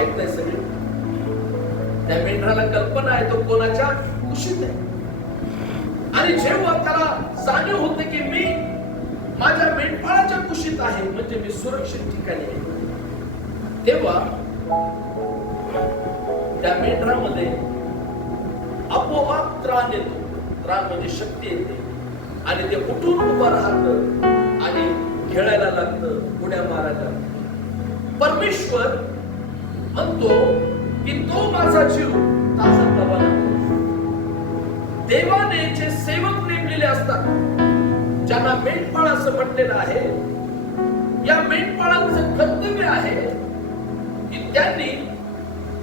ऐकताय सगळे? त्या मेंढराला कल्पना आहे तो कोणाच्या कुशीत आहे. आणि जेव्हा त्याला जाणीव होते की मी माझ्या मेंढपाळाच्या कुशीत आहे, म्हणजे मी सुरक्षित ठिकाणी आहे, तेव्हा त्या मेंढरामध्ये आपोआप त्राण येतो. त्राण म्हणजे शक्ती येते आणि ते उठून उभं राहतं आणि खेळायला लागतं, उड्या मारायला लागतं. परमेश्वर म्हणतो की तो माझा जीव ताजा तवाना करतो. देवाने जे सेवक नेमलेले असतात, ज्यांना मेंढपाळ असं म्हटलेलं आहे, या मेंढपाळांचं कर्तव्य आहे की त्यांनी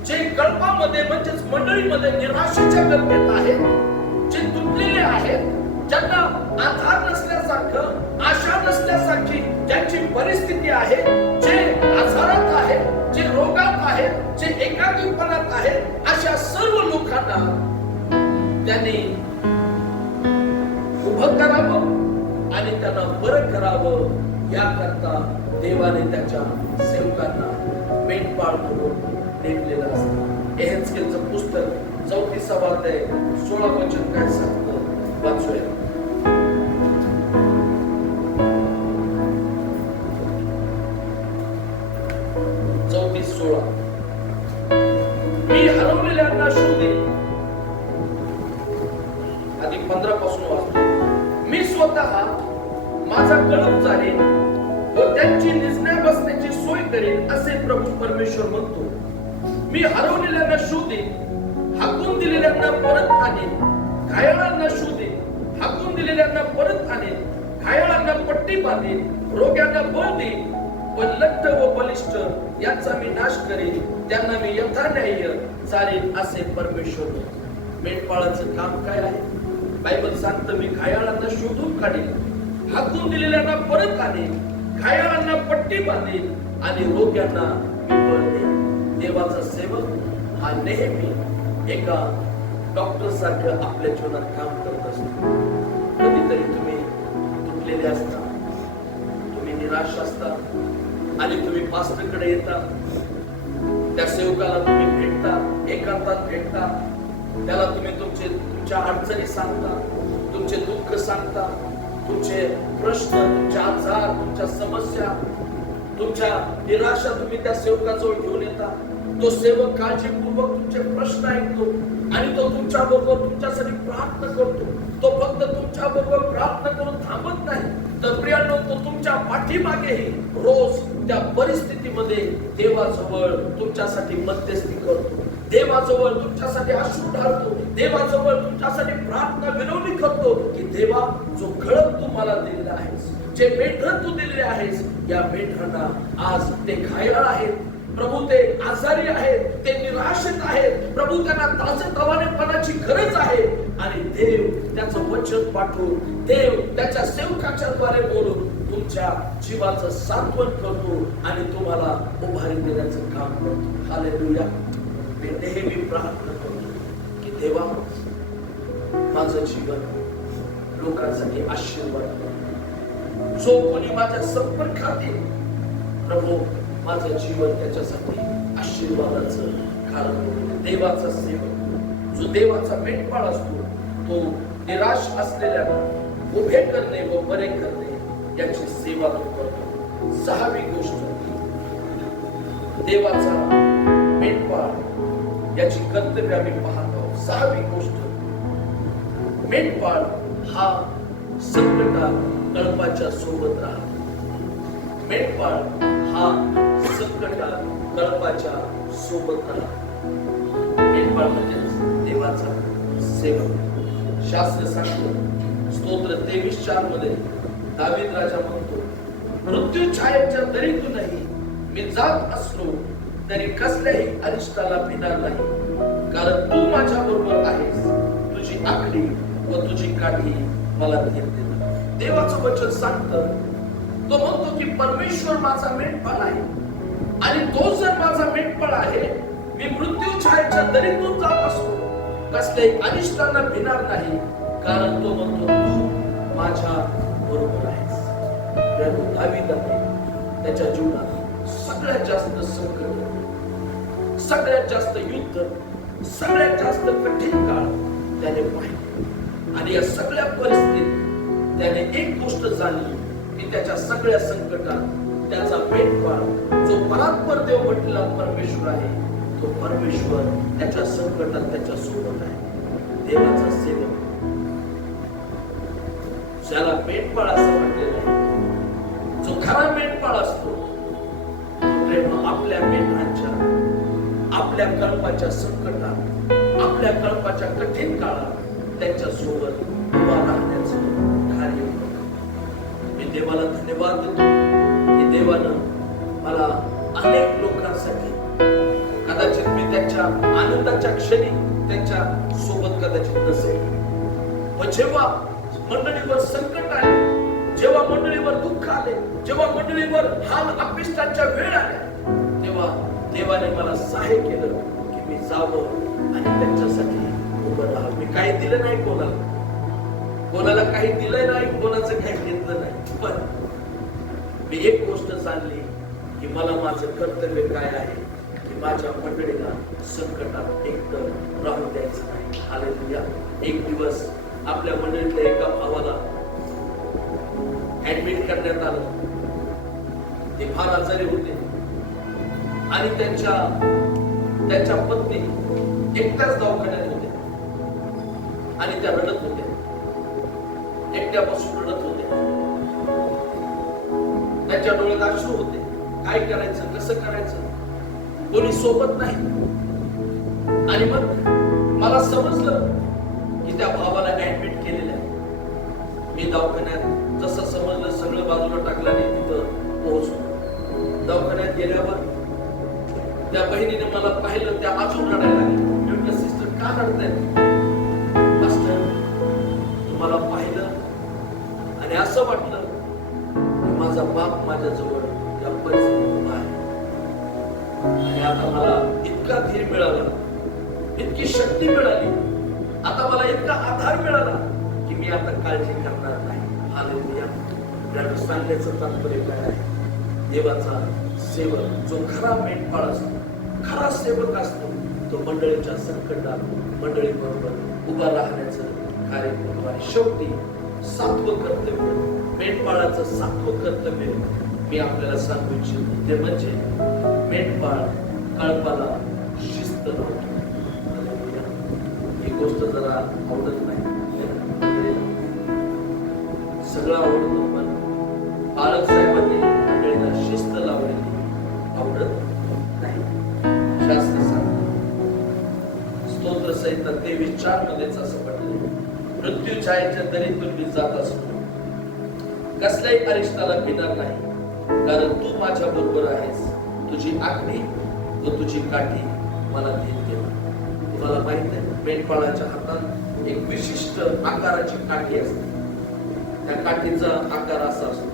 जे कल्पामध्ये म्हणजेच मंडळीमध्ये निराशेच्या गल्पेत आहेत, जे तुटलेले आहेत, ज्यांना आधार नसल्यासारखं, आशा नसल्यासारखी ज्यांची परिस्थिती आहे, जे आजारात आहेत, जे रोगात आहेत, जे एकाकीपणात आहेत, अशा सर्व लोकांना त्यांनी उभं करावं आणि त्यांना बरं करावं याकरता देवाने त्याच्या सेवकांना मेंढपाळ म्हणून नेमलेलं असतं. एहेजकेलचं पुस्तक 34 अध्याय 16 वचन काय सांगतं वाचूया. मी हरवलेल्यांना शोधेन. आधी 15 पासून वाचतो. मी स्वतः माझा कळप चालेन व त्यांची निजण्या बसण्याची सोय करेन असे प्रभू परमेश्वर म्हणतो. मी हरवलेल्यांना शोधेन, हाकून दिलेल्यांना परत आणेन, घायाळांना शोधेन, हाकून दिलेल्यांना परत आणेन, घायाळांना पट्टी बांधेन, रोग्यांना बळ देईन, पण लठ्ठ व बलिष्ठ यांचा मी नाश करेन, त्यांना मी यथान्याय्य चालेन असे परमेश्वर म्हणतो. मेंढपाळाचं काम काय आहे? बायबल सांगतं मी घायाळांना शोधून काढेन, हाकून दिलेल्यांना परत आणेन, घायाळांना पट्टी बांधेन आणि रोग्यांना मी बळ देईन. देवाचा सेवक हा नेहमी एका डॉक्टर सारखं आपल्या जीवनात काम करत असतो. कधीतरी तुम्ही तुटलेले असता, तुम्ही निराश असता आणि तुम्ही पास्टरकडे येता, त्या सेवकाला तुम्ही भेटता, एकांतात भेटता, त्याला तुम्ही तुमच्या अडचणी सांगता, तुमचे दुःख सांगता, तुमचे प्रश्न, तुमचे आजार, तुमच्या समस्या, तुमच्या निराशा तुम्ही त्या सेवकाजवळ घेऊन येता. तो सेवक काळजीपूर्वक तुमचे प्रश्न ऐकतो आणि तो तुमच्या बरोबर तुमच्यासाठी प्रार्थना करतो. तो फक्त तुमच्या बरोबर प्रार्थना करून थांबत नाही, तर प्रियांनो तो तुमच्या पाठीमागेही रोज त्या परिस्थितीमध्ये देवाजवळ तुमच्यासाठी मध्यस्थी करतो, देवाजवळ तुमच्यासाठी अश्रू ढाळतो, देवाजवळ तुमच्यासाठी प्रार्थना विनवणी करतो की देवा, जो खळप तू मला दिलेला आहेस, जे मेढ्र तू दिलेले आहेस, या मेढ्रांना आज ते घायाळ आहेत प्रभू, ते आजारी आहेत, ते निराशेत आहेत प्रभू, त्यांना ताजेतवानेपणाची गरज आहे. आणि देव त्याचं वचन पाठवून, देव त्याच्या सेवकाच्या द्वारे बोलून तुमच्या जीवाचं सांत्वन करतो आणि तुम्हाला उभारी देण्याचं काम करतो. हालेलुया. मी नेहमी प्रार्थना करतो की देवा, माझं जीवन लोकांसाठी आशीर्वाद, जो कोणी माझ्या संपर्कात येईल प्रभू, माझं जीवन त्याच्यासाठी आशीर्वादाचं कारण होईल. देवाचा सेवक, जो देवाचा मेंढपाळ असतो, तो निराश असलेल्यांना उभे करणे व बरे करणे याची सेवा तो करतो. सहावी गोष्ट, देवाचा मेंढपाळ याची कर्तव्य आम्ही पाहतो. सहावी गोष्ट, मेंढपाळ हा संकटात कळपाच्या सोबत राहतो. मेंढपाळ हा संकटात कळपाच्या सोबत राहतो. मेंढपाळ म्हणजे देवाचा सेवक. शास्त्र सांगतो, स्तोत्र 23:4 मध्ये दावीद राजा म्हणतो, मृत्यू छायेच्या दरीतूनही मी जात असलो तरी कसल्याही अनिष्टाला भिणार नाही, कारण तू माझ्या बरोबर आहेस, तुझी आखडी व तुझी काठी मला धीर देतात. देवाचं वचन सांगतं, तो म्हणतो की परमेश्वर माझा मेंढपाळ आहे आणि तो जर माझा मेंढपाळ आहे, मी मृत्यू छायेच्या दरीतून जात असतो कसल्याही अनिष्टांना भिणार नाही, कारण तो म्हणतो तू माझ्या बरोबर आहेस. दावीदाने त्याच्या जीवनात सगळ्यात जास्त संकट, सगळ्यात जास्त युद्ध, सगळ्यात जास्त कठीण काळ त्याने पाहिला आणि या सगळ्या परिस्थितीत त्याने एक गोष्ट जाणली की त्याच्या सगळ्या संकटात त्याचा मेंढपाळ, जो परात्पर देव म्हटलेला परमेश्वर आहे, तो परमेश्वर त्याच्या संकटात त्याच्या सोबत आहे. देवाचा सेवक, ज्याला मेंढपाळ असं म्हटलेलं आहे, जो खरा मेंढपाळ असतो, तो प्रेम आपल्या मेंढरांच्या, आपल्या कळपाच्या संकटात, आपल्या कळपाच्या कठीण काळात त्यांच्या सोबत उभा राहण्याचं कार्य करतो. मी देवाला धन्यवाद देतो की देवानं मला अनेक लोकांसाठी, कदाचित मी त्यांच्या आनंदाच्या क्षणी त्यांच्या सोबत कदाचित नसेल, पण जेव्हा मंडळीवर संकट आले, जेव्हा मंडळीवर दुःख आले, जेव्हा मंडळीवर हाल अपिष्टांच्या वेळ आल्या, तेव्हा देवाने मला सहाय्य केलं की मी जावं आणि त्यांच्यासाठी उभं राहावं. मी काही दिलं नाही कोणाला काही दिलं नाही, कोणाचं काही घेतलं नाही, पण मी एक गोष्ट जाणली की मला माझं कर्तव्य काय आहे की माझ्या मंडळीला संकटात एकतर राहू द्यायचं नाही. हालेलुया. एक दिवस आपल्या मंडळीतल्या एका भावाला ऍडमिट करण्यात आलं. ते फार आजारी होते आणि त्यांच्या पत्नी एकट्याच दवाखान्यात होत्या आणि त्या रडत होत्या, एकट्या बसून रडत होत्या. त्यांच्या डोळ्यात अश्रू होते. काय करायचं, कसं करायचं, कोणी सोबत नाही. आणि मग मला समजलं की त्या भावाला ऍडमिट केलेलं आहे. मी दवाखान्यात जसं समजलं सगळं बाजूला टाकलं आणि तिथं पोहोचलो. दवाखान्यात गेल्यावर त्या बहिणीने मला पाहिलं, त्या अजून रडायला लागल्या. मी म्हटलं, सिस्टर का रडताय? मास्टर, तुम्हाला पाहिलं आणि असं वाटलं की माझा बाप माझ्याजवळ या परिस्थितीत उभा आहे आणि आता मला इतका धीर मिळाला, इतकी शक्ती मिळाली आता मला इतका आधार मिळाला की मी आता काळजी करणार नाही. हालेलुया. आपल्याला सांगण्याचं तात्पर्य काय आहे? देवाचा सेवक जो खरा मेंढपाळ असतो, खरा सेवक असतो, तो मंडळीच्या संकटात मंडळी बरोबर उभा राहण्याचं कार्य करतो. आणि शेवटी 7वं कर्तव्य, मेंढपाळाचं 7वं कर्तव्य मी आपल्याला सांगू इच्छितो, ते म्हणजे मेंढपाळ कळपाला शिस्त लावतो. हालेलुया. ही गोष्ट जरा आवडत नाही, सगळं आवडतं, पण पालक साहेबांनी मंडळीला शिस्त लावलेली आवडत नाही. शास्त्र सांगतं, स्तोत्र संहिता 23:4 मध्येच असं म्हटलंय, मृत्यू छायेच्या दरीतून मी जात असतो, कसल्याही अरिष्टाला भिणार नाही, कारण तू माझ्या बरोबर आहेस. तुझी आखणी व तुझी काठी मला धीर देणार. तुम्हाला माहित आहे, मेंढपाळाच्या हातात एक विशिष्ट आकाराची काठी असते. त्या काठीचा आकार असा असतो.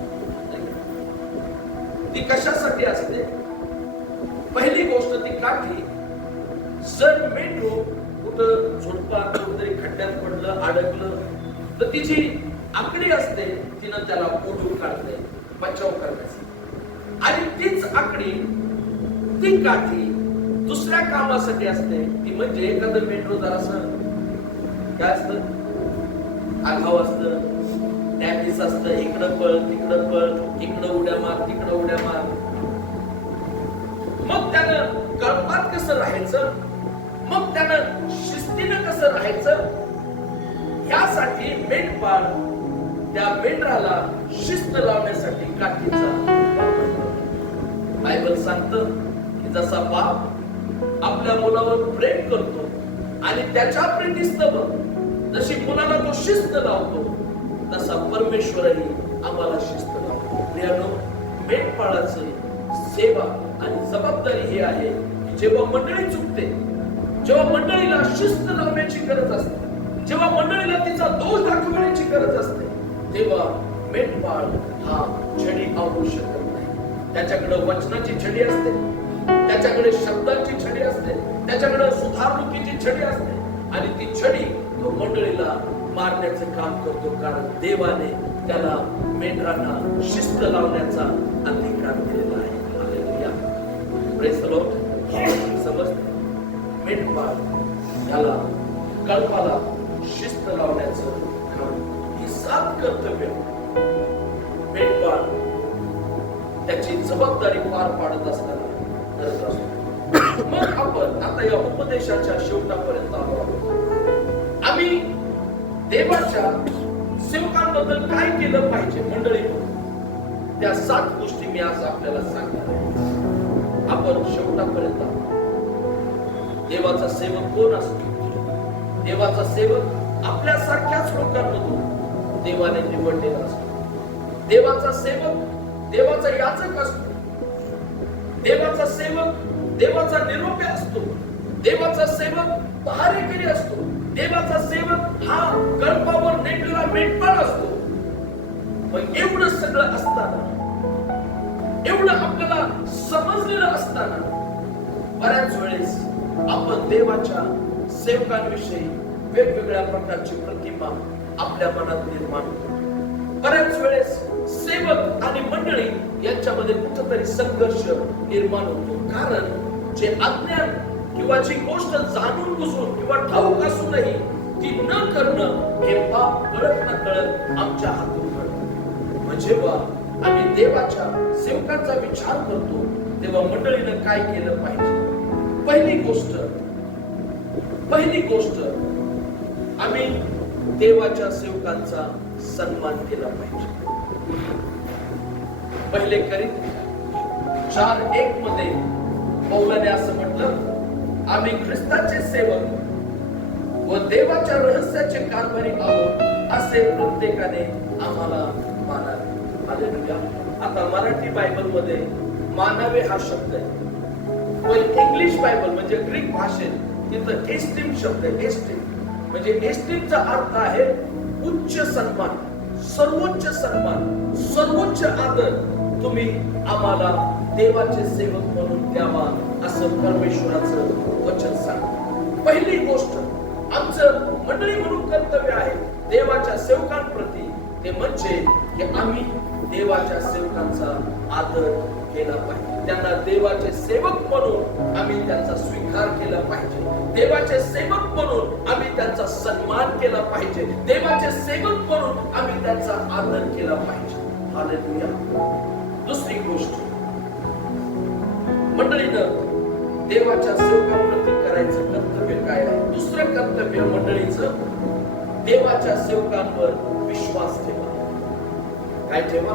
ती कशासाठी असते? पहिली गोष्ट, ती काठी जर मेंढरू कुठं झोडपात कुठेतरी खड्ड्यात पडलं, अडकलं, तर ती जी आकडी असते तिनं त्याला ओढून काढते, बचाव करण्यासाठी. आणि तीच आकडी, ती काठी दुसऱ्या कामासाठी असते. ती म्हणजे एखादं मेंढरू जरासं काय असतं, आघाव असतं, टॅक्स असतं, इकडं पळ तिकडं पळ, इकडं उड्या मार तिकडं उड्या मार. मग त्यानं कळपात कसं राहायचं, मग त्यानं शिस्तीनं कसं राहायचं, यासाठी मेंढपाळ त्या मेंढराला शिस्त लावण्यासाठी काठीचा वापर करतो. बायबल सांगतं की जसा बाप आपल्या मुलावर प्रेम करतो आणि त्याच्या प्रेतीस्तव जशी मुलाला तो शिस्त लावतो, तसा परमेश्वरही आम्हाला शिस्त लावतो. प्रियानो, मेंढपाळाची सेवा आणि जबाबदारी ही आहे की जेव्हा मंडळी चुकते, जेव्हा मंडळीला शिस्त लावण्याची गरज असते, जेव्हा मंडळीला तिचा दोष दाखवण्याची गरज असते, तेव्हा मेंढपाळ हा छडी आवरू शकत नाही. त्याच्याकडे वचनाची छडी असते, त्याच्याकडे शब्दांची छडी असते, त्याच्याकडे सुधारणुकीची छडी असते, आणि ती छडी तो मंडळीला मारण्याचं काम करतो. कारण देवाने त्याला मेंढरांना शिस्त लावण्याचा अधिकार दिलेला आहे. हालेलुया. Praise the Lord. समजते, मेंढपाळ त्याला कळपाला शिस्त लावण्याचं काम, ही 7 कर्तव्य मेंढपाळ त्याची जबाबदारी पार पाडत असताना करत असतो. मग आपण आता या उपदेशाच्या शेवटापर्यंत आलो आहोत. आम्ही देवाच्या सेवकांबद्दल काय केलं पाहिजे मंडळी, त्या 7 गोष्टी मी आज आपल्याला सांगणार आहे. आपण शेवटापर्यंत आलो. देवाचा सेवक कोण असतो? देवाचा सेवक आपल्यासारख्याच लोकांमधून देवाने निवडलेला असतो. देवाचा सेवक देवाचा याजक असतो. देवाचा सेवक देवाचा निरोपी असतो. देवाचा सेवक पहारेकरी असतो. देवाचा सेवक हा कळपावर नेटलेला मेंढपाळ असतो. पण एवढं सगळं असताना, एवढं आपल्याला समजलेलं असताना, बऱ्याच वेळेस आपण देवाच्या सेवकांविषयी वेगवेगळ्या प्रकारची प्रतिमा आपल्या मनात निर्माण होतो. बऱ्याच वेळेस सेवक आणि मंडळी यांच्यामध्ये कुठेतरी संघर्ष निर्माण होतो. कारण जे अज्ञान किंवा जी गोष्ट जाणून बुजून किंवा ठाऊक असूनही ती न करणं, हे पाप कळत न कळत आमच्या हातून घडतं. मग जेव्हा आम्ही देवाच्या सेवकांचा विचार करतो, तेव्हा मंडळीनं काय केलं पाहिजे? पहिली गोष्ट आम्ही देवाच्या सेवकांचा सन्मान केला पाहिजे. पहिले करीत 4:1 मध्ये पौलाने असं म्हटलं, आम्ही ख्रिस्ताचे सेवक व देवाच्या रहस्याचे कारभारी आहोत, असे प्रत्येकाने आम्हाला मानावे. हालेलुया. आता मराठी बायबल मध्ये मानावे हा शब्द आहे, पण इंग्लिश बायबल म्हणजे ग्रीक भाषेत तिथं एस्टीम शब्द आहे. एस्टीम म्हणजे एस्टीमचा अर्थ आहे उच्च सन्मान, सर्वोच्च सन्मान, सर्वोच्च आदर तुम्ही आम्हाला देवाचे सेवक म्हणून द्यावा, असं परमेश्वराचं वचन सांगतं. पहिली गोष्ट, आमचं मंडळी म्हणून कर्तव्य आहे देवाच्या सेवकांप्रती, ते म्हणजे की आम्ही देवाच्या सेवकांचा आदर केला पाहिजे. त्यांना देवाचे सेवक म्हणून आम्ही त्यांचा स्वीकार केला पाहिजे. देवाचे सेवक म्हणून आम्ही त्यांचा सन्मान केला पाहिजे. देवाचे सेवक म्हणून आम्ही त्यांचा आदर केला पाहिजे. हालेलुया. दुसरी गोष्ट मंडळीनं देवाच्या सेवकांप्रती करायचं कर्तव्य काय आहे? दुसरं कर्तव्य मंडळीचं देवाच्या सेवकांवर विश्वास ठेवा. काय ठेवा?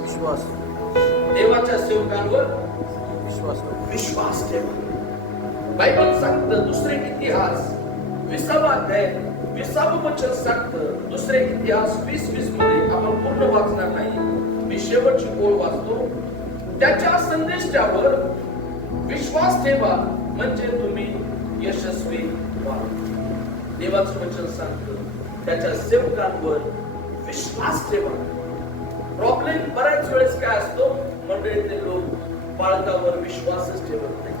विश्वास. देवाच्या सेवकांवर विश्वास ठेवा. बायबल सांगतं दुसरे इतिहास 20 अध्याय 20 वचन सांगतं. दुसरे इतिहास 20:20 मध्ये आपण पूर्ण वाचणार नाही, मी शेवटची ओळ वाचतो. त्याच्या संदेशावर विश्वास ठेवा म्हणजे तुम्ही यशस्वी व्हाल. देवाचं वचन सांगतं त्याच्या सेवकांवर विश्वास ठेवा. प्रॉब्लेम बऱ्याच वेळेस काय असतो, मंडळीतले लोक बाळकावर विश्वासच ठेवत नाही,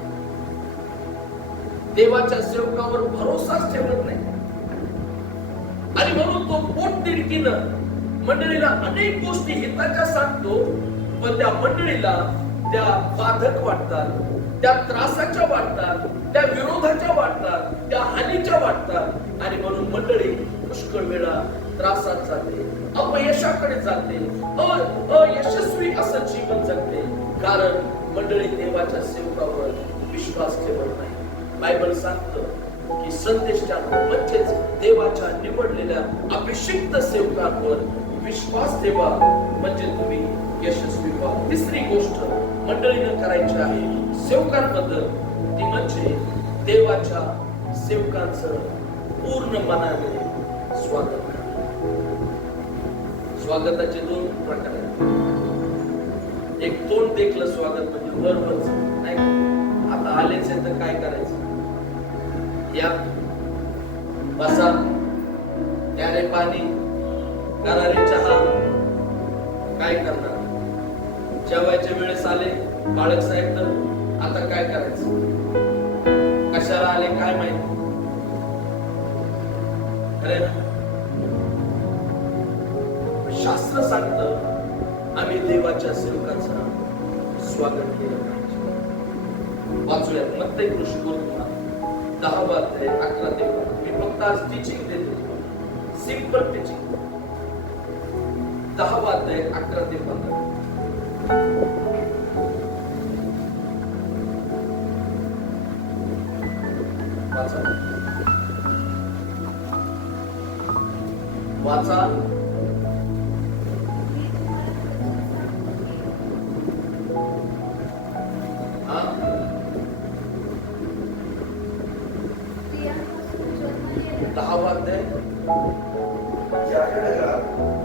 देवाच्या सेवकावर भरोसाच ठेवत नाही, आणि म्हणून तो पोटतिडकीनं मंडळीला अनेक गोष्टी हिताच्या सांगतो, पण त्या मंडळीला त्या बाधक वाटतात, त्या त्रासाच्या वाटतात, त्या विरोधाच्या वाटतात, त्या हानीच्या वाटतात, आणि म्हणून मंडळी पुष्कळ वेळा त्रासात जाते, अपयशाकडे जाते, अयशस्वी असं जीवन जगते, कारण मंडळी देवाच्या सेवकावर विश्वास ठेवत नाही. बायबल सांगतं की संदेशांवर म्हणजेच देवाच्या निवडलेल्या अभिषिक्त सेवकांवर विश्वास ठेवा म्हणजे तुम्ही यशस्वी व्हा. तिसरी गोष्ट मंडळीनं करायची आहे सेवकांबद्दल, ती म्हणजे देवाच्या सेवकांचं पूर्ण मनाने स्वागत करा. स्वागताचे 2 प्रकार आहेत. एक तोंड देखलं स्वागत म्हणजे वरवरच नाही, आता आलेच आहे तर काय करायचं, या बसा, या रे पाणी, करा रे चहा, काय करणार. जेवायच्या वेळेस आले बाळक साहेब तर आता काय करायचं, कशाला आले काय माहिती. खरे ना, शास्त्र सांगतं आम्ही देवाच्या सेवकाचं स्वागत केलं पाहिजे. वाचूयात मत्ती ऋषीवर्तमान 10 अध्याय 11 ते 12. मी फक्त आज टीचिंग देतो, सिंपल टीचिंग. 10 अध्याय 11 ते 15. वाचा.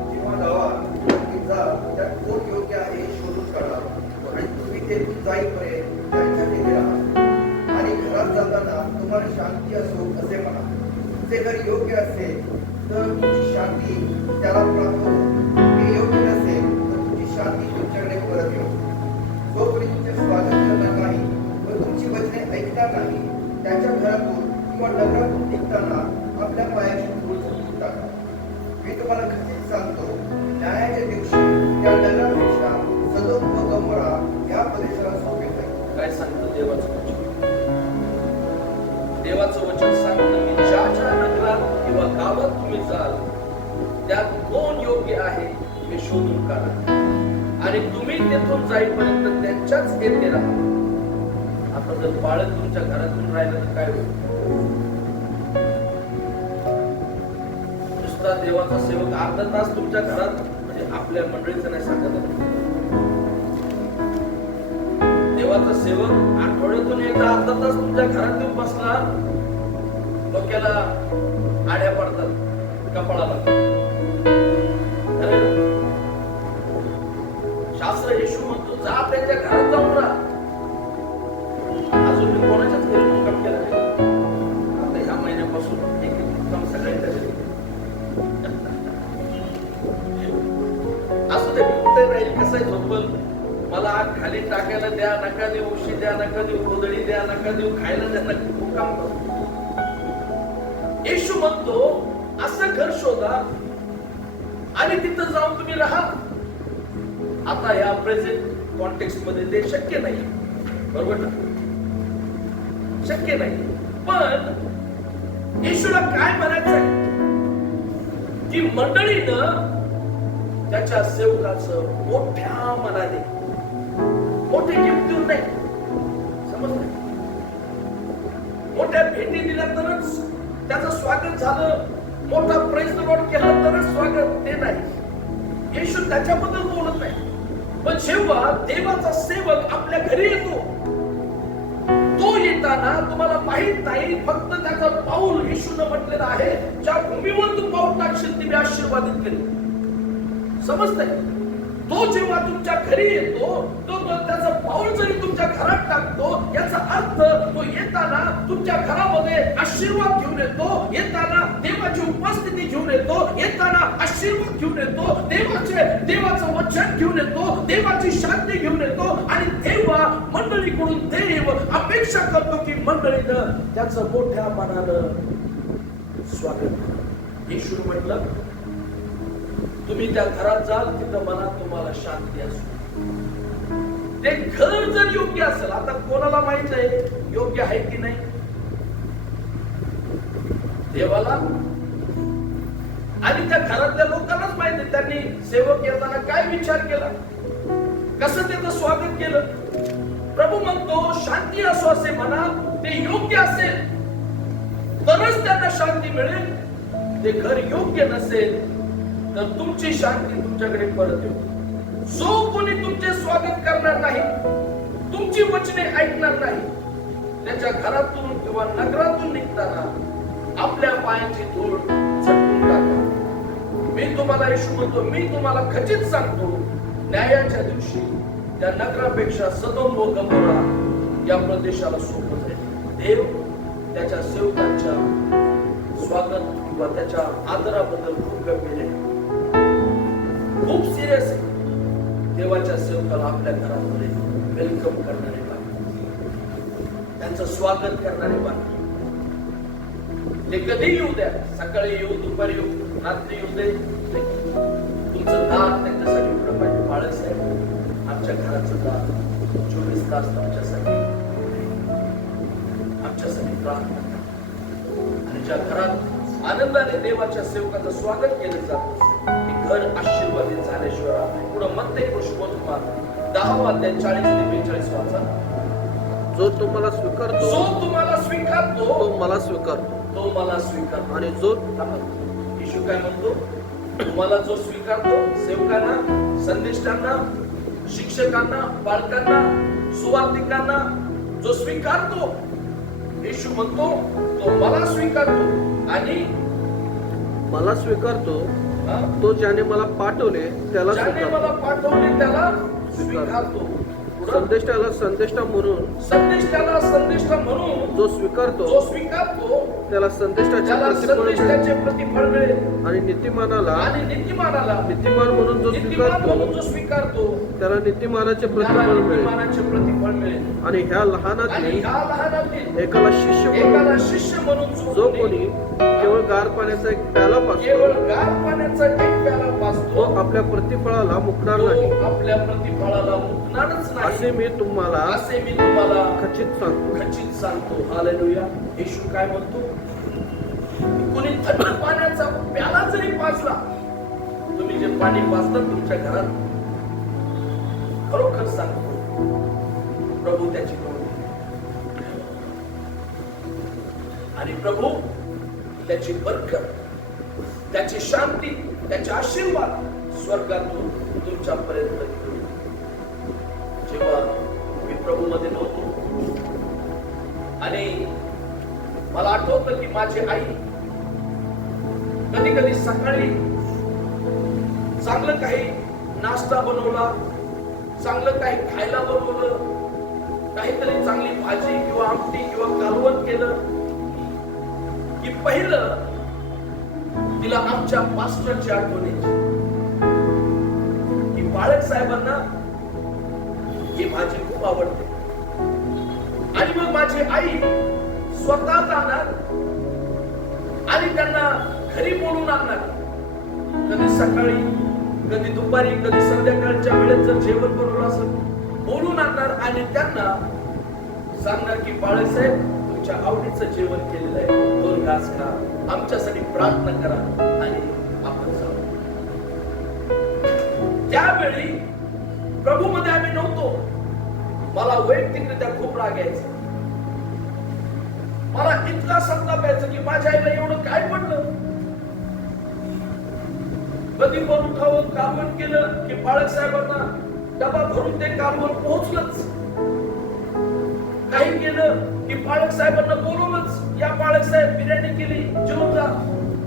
किंवा गावात त्यात कोण योग्य आहे हे शोधून काढा आणि तुम्ही तेथून जाईपर्यंत त्यांच्या तिथे राहा आणि घरात जाताना तुम्हाला शांती असो असे म्हणा. ते जर योग्य असेल तर तुमची शांती त्याला प्राप्त हो, हे योग्य नसेल तर तुमची शांती तुमच्याकडे परत येऊ. जोपर्यंत तुमचे स्वागत करणार नाही व तुमची वचने ऐकणार नाही, त्याच्या घरातून किंवा नगरातून निघताना आपल्या पायाची धूळ झटकून टाका. मी तुम्हाला खचित सांगतो, न्यायाच्या दिवशी त्या नगरापेक्षा सदोम व गमोरा या प्रदेशाला सोपे जाईल. काय सांगतं देवाचं वचन? देवाचं वचन सांगतं की ज्या ज्या नगरात किंवा गावात तुम्ही जाल त्यात कोण योग्य आहे हे शोधून काढा आणि तुम्ही तेथून जाईपर्यंत त्यांच्याच येथे राहा. आता जर बाळक तुमच्या घरातून राहिलं तर काय होईल? नुसता देवाचा सेवक अर्धा तास तुमच्या घरात, म्हणजे आपल्या मंडळीचं नाही सांगत आहे, देवाचा सेवक आठवड्यातून एकदा अर्धा तास तुमच्या घरात येऊन बसला, डोक्याला आड्या पडतात, कपाळाला. शास्त्र येशू म्हणतो जा त्यांच्या घरात जाऊन राहा. अजून मी कोणाच्याच घरी मुक्काम केला नाही. आता ह्या महिन्यापासून एक मुक्काम सगळ्यांच्या घरी. असू दे, मी कुठे राहील, कसं आहे झोपल, मला खाली टाकायला द्या, नका देऊ, उशी द्या, नका देऊ, गोधडी द्या, नका देऊ, खायला द्या, नका, काम करतो. येशू म्हणतो असं घर शोधा आणि तिथं जाऊन तुम्ही राहा. आता या प्रेझेंट कॉन्टेक्स्ट मध्ये ते शक्य नाही, बरोबर ना? शक्य नाही. पण येशूला काय म्हणायचंय की मंडळीनं त्याच्या सेवकाचं मोठ्या मनाने, मोठे गिफ्ट देऊन नाही, समजलं? मोठ्या भेटी दिल्या तरच त्याचं स्वागत झालं, मोठा प्रेज द लॉर्ड केला तरच स्वागत, ते नाही. येशू त्याच्याबद्दल बोलत नाही. पण जेव्हा देवाचा सेवक आपल्या घरी येतो, तो येताना तुम्हाला माहित नाही, फक्त त्याचा पाऊल येशूने म्हटलेलं आहे, ज्या भूमीवर तू पाऊल टाकशील ती मी आशीर्वादित करेन. समजतंय? तो जेव्हा तुमच्या घरी येतो, तो त्याचा पाऊल जरी तुमच्या घरात टाकतो, याचा अर्थ तो येताना तुमच्या घरामध्ये आशीर्वाद घेऊन येतो, येताना देवाची उपस्थिती घेऊन येतो, येताना आशीर्वाद घेऊन येतो, देवाचं वचन घेऊन येतो, देवाची शांती घेऊन येतो. आणि तेव्हा मंडळीकडून देव अपेक्षा करतो की मंडळीनं त्याचं मोठ्या मनानं स्वागत. येशू म्हटलं तुम्ही त्या घरात जाल, तिथं मनात तुम्हाला शांती असो. ते घर जर योग्य असेल, आता कोणाला माहित आहे योग्य आहे की नाही? देवाला आणि त्या घरातल्या लोकांनाच माहित आहे. त्यांनी सेवक येताना काय विचार केला, कसं त्याचं स्वागत केलं. प्रभू म्हणतो शांती असो असे म्हणा, ते योग्य असेल तरच त्यांना शांती मिळेल. ते घर योग्य नसेल तर तुमची शांती तुमच्याकडे परत येईल. जो कोणी तुमचे स्वागत करणार नाही, तुमची वचने ऐकणार नाही, त्याच्या घरातून किंवा नगरातून निघताना आपल्या पायाची धूळ झटकून टाका. मी तुम्हाला येशू म्हणतो, मी तुम्हाला खचित सांगतो, न्यायाच्या दिवशी त्या नगरापेक्षा सदोम व गमोरा या प्रदेशाला सोपं जाईल. देव त्याच्या सेवकांच्या स्वागत किंवा त्याच्या आदराबद्दल खूप गंभीर आहे, खूप सिरियस आहे. देवाच्या सेवकाला आपल्या घरामध्ये वेलकम करणारे बाकी, त्यांचं स्वागत करणारे बाकी. ते कधी येऊ द्या, सकाळी येऊ, दुपारी येऊ, रात्री येऊ दे, तुमचं दार त्यांच्यासाठी उघडं पाहिजे. बाळक साहेब, आमच्या घराचं दार 24 तास आमच्यासाठी प्रार्थना. आणि ज्या घरात आनंदाने देवाच्या सेवकाचं स्वागत केलं जातं, घर आशीर्वादित झाल्याशिवाय राहत नाही. पुढे मत्ती पुष्पोत्पाद 10 अध्याय 40 ते 42 वाचा. जो तुम्हाला स्वीकारतो, जो तुम्हाला स्वीकारतो, तो मला स्वीकारतो, तो मला स्वीकारतो. आणि जो येशू काय म्हणतो, तुम्हाला जो स्वीकारतो, सेवकांना, संदेष्टांना, शिक्षकांना, बालकांना, सुवार्तिकांना जो स्वीकारतो, येशू म्हणतो तो मला स्वीकारतो. आणि मला स्वीकारतो तो ज्याने मला पाठवले त्याला स्वीकारतो. संदेष्टाला संदेष्टा म्हणून जो स्वीकारतो त्याला संदेष्टाचे प्रतिफळ मिळेल. आणि नीतिमानाला नीतिमान म्हणून जो स्वीकारतो त्याला नीतिमानाचे प्रतिफळ मिळेल. आणि ह्या लहानातील एकाला शिष्य म्हणून जो कोणी केवळ गार पाण्याचा एक प्याला पाजतो, तो आपल्या प्रतिफळाला मुकणार नाही. असे मी तुम्हाला खचित सांगतो. हालेलुया. येशू काय म्हणतो, कोणी थंड पाण्याचा प्याला जरी पाजला, तुम्ही जे पाणी पाजता तुमच्या घरात, खरोखर सांगतो प्रभू त्याची आणि प्रभू त्याची बरकत, त्याची शांती, त्याचे आशीर्वाद स्वर्गातून तुमच्यापर्यंत घेऊन. जेव्हा मी प्रभू मध्ये नव्हतो आणि मला आठवतं की माझी आई कधी कधी सकाळी चांगलं काही नाश्ता बनवला, चांगलं काही खायला बनवलं, काहीतरी चांगली भाजी किंवा आमटी किंवा कालवण केलं की पहिलं तिला आमच्या पास्टरची आठवण यायची की बाळक साहेबांना ही भाजी खूप आवडते. आणि मग माझी आई स्वतः जाणार आणि त्यांना घरी बोलून आणणार. कधी सकाळी, कधी दुपारी, कधी संध्याकाळच्या वेळेत जर जेवण बनवलं असेल बोलून आणणार आणि त्यांना सांगणार की बाळासाहेब तुमच्या आवडीचं जेवण केलेलं आहे, 2 घास खा, आमच्यासाठी प्रार्थना करा आणि आपण जाऊ. त्यावेळी प्रभू मध्ये आम्ही नव्हतो. मला वैयक्तिकरित्या खूप राग यायचा. मला इतका संताप यायचा की माझ्या आईला एवढं काय पडलं. कधी पण उठावं, कामण केलं की बाळक साहेबांना डबा भरून ते कामवर पोहोचलंच. काही केलं की बाळक साहेबांना बोलवलंच, या बाळक साहेब बिर्याणी केली, जेवून जा.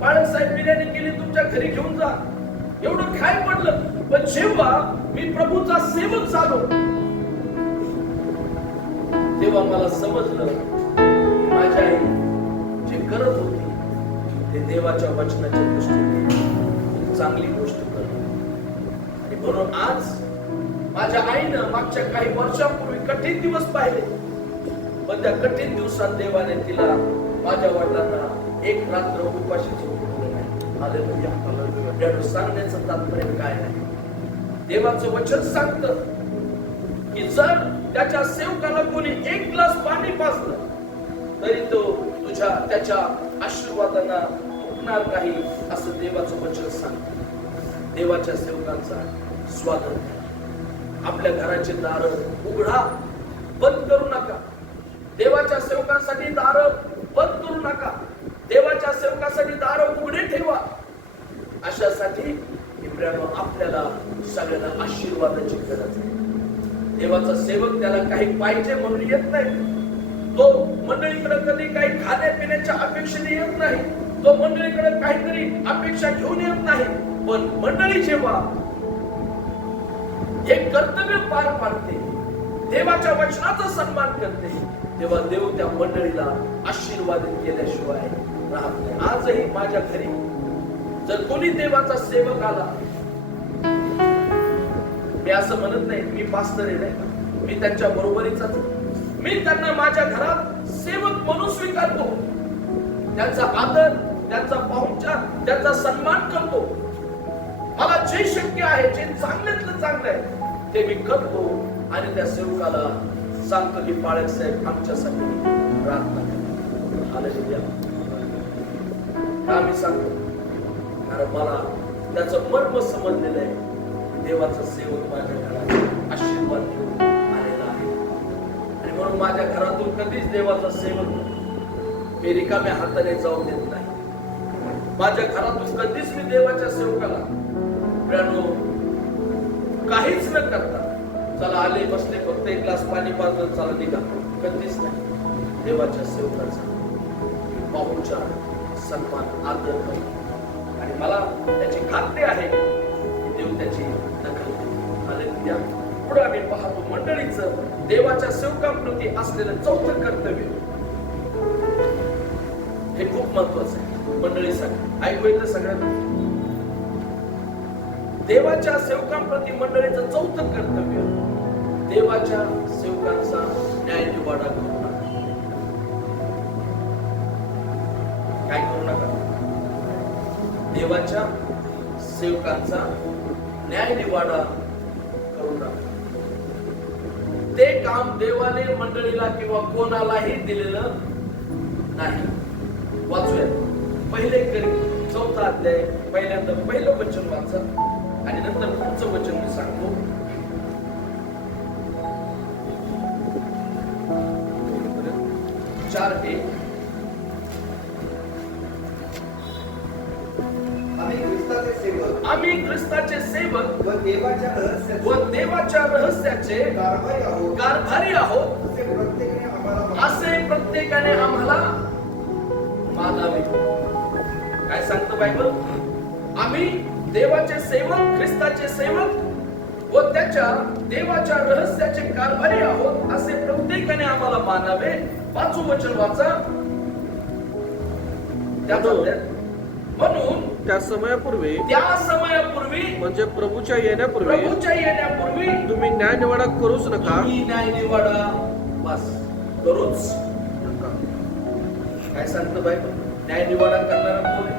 बाळक साहेब बिर्याणी केली, तुमच्या घरी घेऊन जा. एवढं काय पडलं. पण जेव्हा मी प्रभूचा सेवक झालो तेव्हा मला समजलं माझी आई जे करत होती ते देवाच्या वचनाच्या दृष्टीने चांगली गोष्ट करत. आणि म्हणून आज माझ्या आईनं मागच्या काही वर्षांपूर्वी कठीण दिवस पाहिले, पण त्या कठीण दिवसात देवाने तिला, माझ्या वडिलांना एक रात्र उपाशी झोपवलं नाही. Hallelujah, hallelujah. सांगण्याचं तात्पर्य काय आहे? देवाचं वचन सांगतं की जर त्याच्या सेवकाला कोणी 1 ग्लास पाणी पाजलं तरी तो त्याच्या आशीर्वादांना उठणार नाही, असं देवाचं वचन सांगतं. देवाच्या सेवकांचा स्वागत करा. आपल्या घराचे दार उघडा, बंद करू नका. देवाच्या सेवकांसाठी दार बंद करू नका. देवाच्या सेवकासाठी दार उघडे ठेवा. अशासाठी मित्रांनो आपल्याला सगळ्यांना आशीर्वादाची गरज आहे. देवाचा सेवक त्याला काही पाहिजे म्हणून येत नाही. तो मंडळीकडे कधी काही खाण्यापिण्याच्या अपेक्षेने येत नाही. तो मंडळीकडे काहीतरी अपेक्षा घेऊन येत नाही. पण मंडळी जेव्हा हे कर्तव्य पार पाडते, देवाच्या वचनाचा सन्मान करते, तेव्हा देव त्या मंडळीला आशीर्वादित केल्याशिवाय राहत नाही. आजही माझ्या घरी जर कोणी देवाचा सेवक आला, मी असं म्हणत नाही मी पास्टर आहे, नाही, मी त्यांच्या बरोबरीचाच, मी त्यांना माझ्या घरात सेवक म्हणून स्वीकारतो. त्यांचा आदर, त्यांचा पाहुणचार, त्यांचा सन्मान करतो. मला जे शक्य आहे, जे चांगल्यातलं चांगलं आहे ते मी करतो आणि त्या सेवकाला सांगतो की बाळक साहेब आमच्यासाठी प्रार्थना करा. हालेलुया. का मी सांगतो? कारण मला त्याचं मर्म समजलेलं आहे. देवाचा सेवक माझ्या घरात आशीर्वाद घेऊन आलेला आहे आणि म्हणून माझ्या घरातून कधीच देवाचा सेवक मी रिकाम्या हाताने जाऊ देत नाही. माझ्या घरातून कधीच मी देवाच्या सेवकाला काहीच न करता चला आले बसले फक्त 1 ग्लास पाणी पाजलं चला निघा, कधीच नाही. देवाच्या सेवकाचा पाहुणचार, सन्मान, आदर करतो आणि मला त्याची खात्री आहे देव त्याची दखल घेतो. हालेलुया. पुढे आम्ही पाहतो मंडळीचं देवाच्या सेवकांप्रती असलेलं 4थं कर्तव्य. हे खूप महत्वाचं आहे मंडळीसाठी. ऐकू येतं सगळ्यांना? देवाच्या सेवकांप्रती मंडळीचं 4थं कर्तव्य, देवाच्या सेवकांचा न्याय निवाडा करू नका. काय करू नका? देवाच्या सेवकांचा न्याय निवाडा करू नका. ते काम देवाने मंडळीला किंवा कोणालाही दिलेलं नाही. वाचूया पहिले करी 4था अध्याय, पहिल्यांदा पहिलं वचन वाचा आणि नंतर पुढचं वचन मी सांगतो. आम्ही ख्रिस्ताचे सेवक व देवाच्या रहस्याचे कारभारी आहोत असे प्रत्येकाने आम्हाला मानावे. काय सांगतो बायबल? आम्ही देवाचे सेवक, ख्रिस्ताचे सेवक व त्याच्या देवाच्या रहस्याचे कारभारी आहोत असे प्रत्येकाने आम्हाला मानावे. वाचू वचन वाचा. म्हणून त्या समयापूर्वी म्हणजे प्रभूच्या येण्यापूर्वी तुम्ही न्याय निवाडा करूच नका. न्याय निवाडा बस करूच नका. काय सांगतो बायबल? न्याय निवाडा करणारा कोण आहे?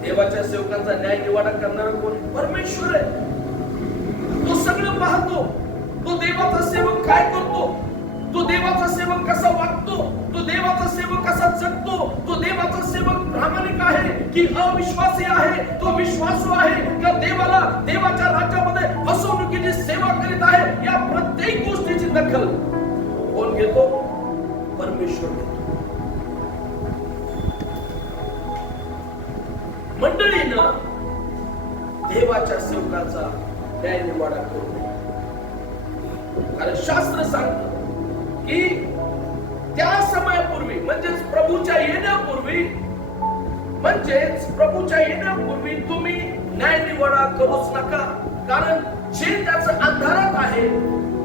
देवाच्या सेवकांचा न्याय निवाडा करणारा कोण आहे? परमेश्वर आहे. तो सगळं पाहतो. तो देवाचा सेवक काय करतो, तो देवाचा सेवक कसा वागतो, तो देवाचा सेवक कसा जगतो, तो देवाचा सेवक प्रामाणिक आहे की अविश्वासी आहे, तो विश्वासू आहे का देवाला देवाच्या राज्यामध्ये फसवणुकीची सेवा करीत आहे, या प्रत्येक गोष्टीची दखल कोण घेतो? परमेश्वर घेतो. मंडळीनं देवाच्या सेवकाचा न्याय निवाडा करू नये. कारण शास्त्र सांगतं की त्या समयापूर्वी म्हणजेच प्रभूच्या येण्यापूर्वी तुम्ही न्याय निवाडा करूच नका. कारण जे त्याचं अंधारात आहे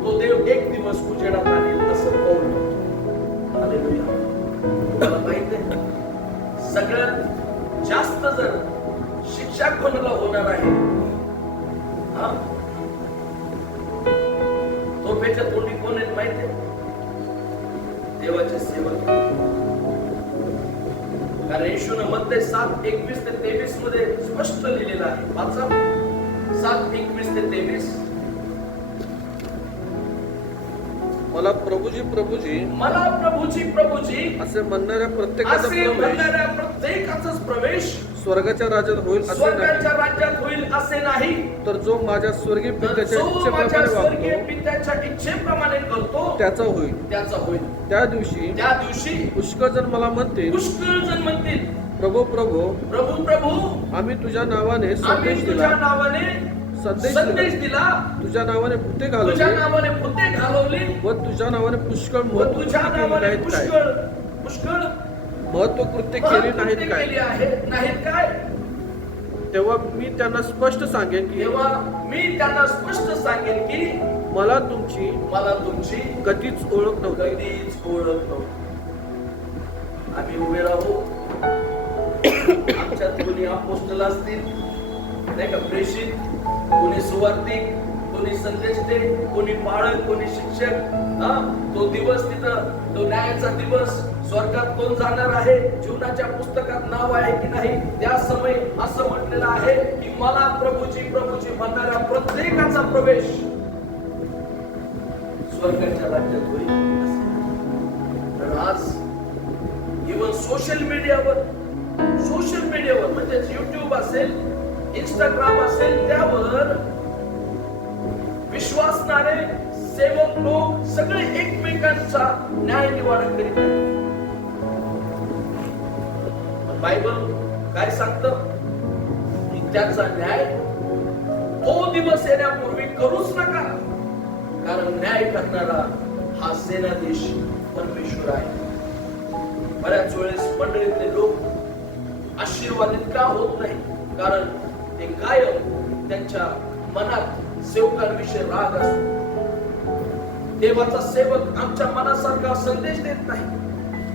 तो देव एक दिवस उजेडात आणेल असं पौल म्हणतो. हालेलुया. तुम्हाला माहित आहे सगळ्यात जास्त जर शिक्षा कोणाला होणार आहे, तोफेच्या तोंडी कोण आहेत माहिती आहे? देवाचे सेवक. कारण येशूनं मत्ते 7:21-23 मध्ये स्पष्ट लिहिलेलं आहे. वाचा 7:21-23. मला प्रभूजी प्रभूजी असे म्हणणाऱ्या प्रत्येकाचाच प्रवेश स्वर्गाच्या राज्यात होईल असे नाही, तर जो माझ्या स्वर्गीय पित्याच्या इच्छेप्रमाणे करतो त्याचा होईल. त्या दिवशी पुष्कळ जण मला म्हणतील, प्रभू आम्ही तुझ्या नावाने संदेश दिला, तुझ्या नावाने भूते घालवली व तुझ्या नावाने पुष्कळ महत्वकृत्य केली नाहीत काय? तेव्हा मी त्यांना स्पष्ट सांगेन की मला तुमची कधीच ओळख नव्हती. आम्ही उभे राहू. आमच्यात कोणी अपोस्टल असतील नाही का, प्रेषित, कोणी सुवार्तिक, कोणी संदेश दे, कोणी पाळक, कोणी शिक्षक. तो दिवस तिथं, तो न्यायाचा दिवस, स्वर्गात कोण जाणार आहे, जीवनाच्या पुस्तकात नाव आहे की नाही, त्या समय असं म्हटलेलं आहे की मला प्रभूजी म्हणणाऱ्या प्रत्येकाचा प्रवेश स्वर्गाच्या राज्यात होईल. तर आज इव्हन सोशल मीडियावर म्हणजे युट्यूब असेल, इंस्टाग्राम असेल, त्यावर विश्वासणारे सेवक लोक सगळे एकमेकांचा न्याय निवाडा करीत आहेत. बायबल काय सांगतं की त्याचा न्याय तो दिवस येण्यापूर्वी करूच नका. कारण न्याय करणारा हा सेनाधीश परमेश्वर आहे. बऱ्याच वेळेस मंडळीतले लोक आशीर्वादित का होत नाही? कारण ते कायम त्यांच्या मनात सेवकांविषयी राग असतो. देवाचा सेवक आमच्या मनासारखा संदेश देत नाही,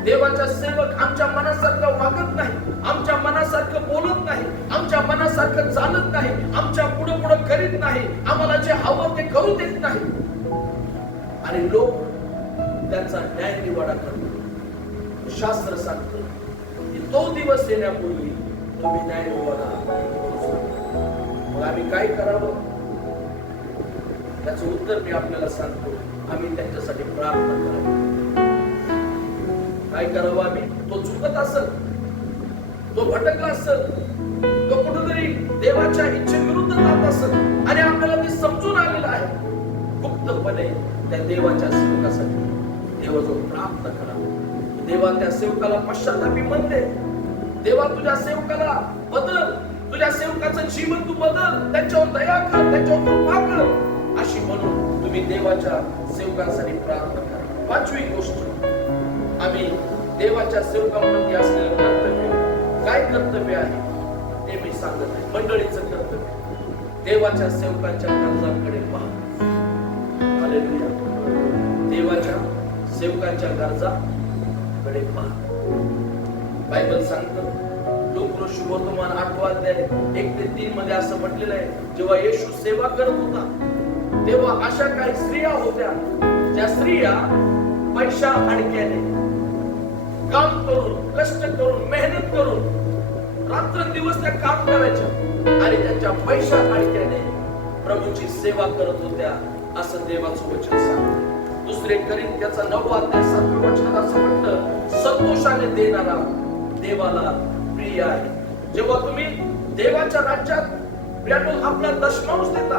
देवाचा सेवक आमच्या मनासारखं वागत नाही, आमच्या मनासारखं बोलत नाही, आमच्या मनासारखं चालत नाही, आमच्या पुढं करीत नाही, आम्हाला जे हवं ते करू देत नाही. आणि लोक त्यांचा न्याय निवाडा करतात. शास्त्र सांगतं की तो दिवस येण्यापूर्वी तुम्ही न्याय निवाडा करू. मग आम्ही काय करावं? त्याचं उत्तर मी आपल्याला सांगतो. आम्ही त्यांच्यासाठी प्रार्थना करावी. काय करावं आम्ही? तो चुकत असेल, तो भटकला असेल, तो कुठेतरी देवाच्या इच्छेविरुद्ध जात असेल आणि आपल्याला ते समजून आलेलं आहे, गुप्तपणे त्या देवाच्या सेवकासाठी देवाजवळ प्रार्थना करावी. देवा त्या सेवकाला पश्चातापी म्हणते, देवा तुझ्या सेवकाला बदल, तुझ्या सेवकाचं जीवन तू बदल, त्यांच्यावर दया कर, त्यांच्यावर कृपा कर, अशी म्हणून तुम्ही देवाच्या सेवकांसाठी प्रार्थना करा. पाचवी गोष्ट, आम्ही देवाच्या सेवकांप्रती असलेलं कर्तव्य, काय कर्तव्य आहे ते मी सांगत आहे. मंडळीचं कर्तव्य देवाच्या सेवकांच्या गरजांकडे पहा. हालेलुया. देवाच्या सेवकांच्या गरजांकडे पहा. बायबल सांगतं, लूका शुभवर्तमान 8 अध्याय 1-3 मध्ये असं म्हटलेलं आहे, जेव्हा येशू सेवा करत होता तेव्हा अशा काही स्त्रिया होत्या, ज्या स्त्रिया पैशा अडक्याने काम करून, कष्ट करून, मेहनत करून रात्रंदिवस त्या काम करायच्या आणि त्यांच्या पैशा आडक्याने प्रभूची सेवा करत होत्या, असं देवाचं वचन सांगतं. दुसरे कोरिंथ्याचा 9 अध्याय 7 वचनात असं म्हटलं, संतोषाने देणारा देवाला प्रिय आहे. जेव्हा तुम्ही देवाच्या राज्यात आपला दशमांश देता,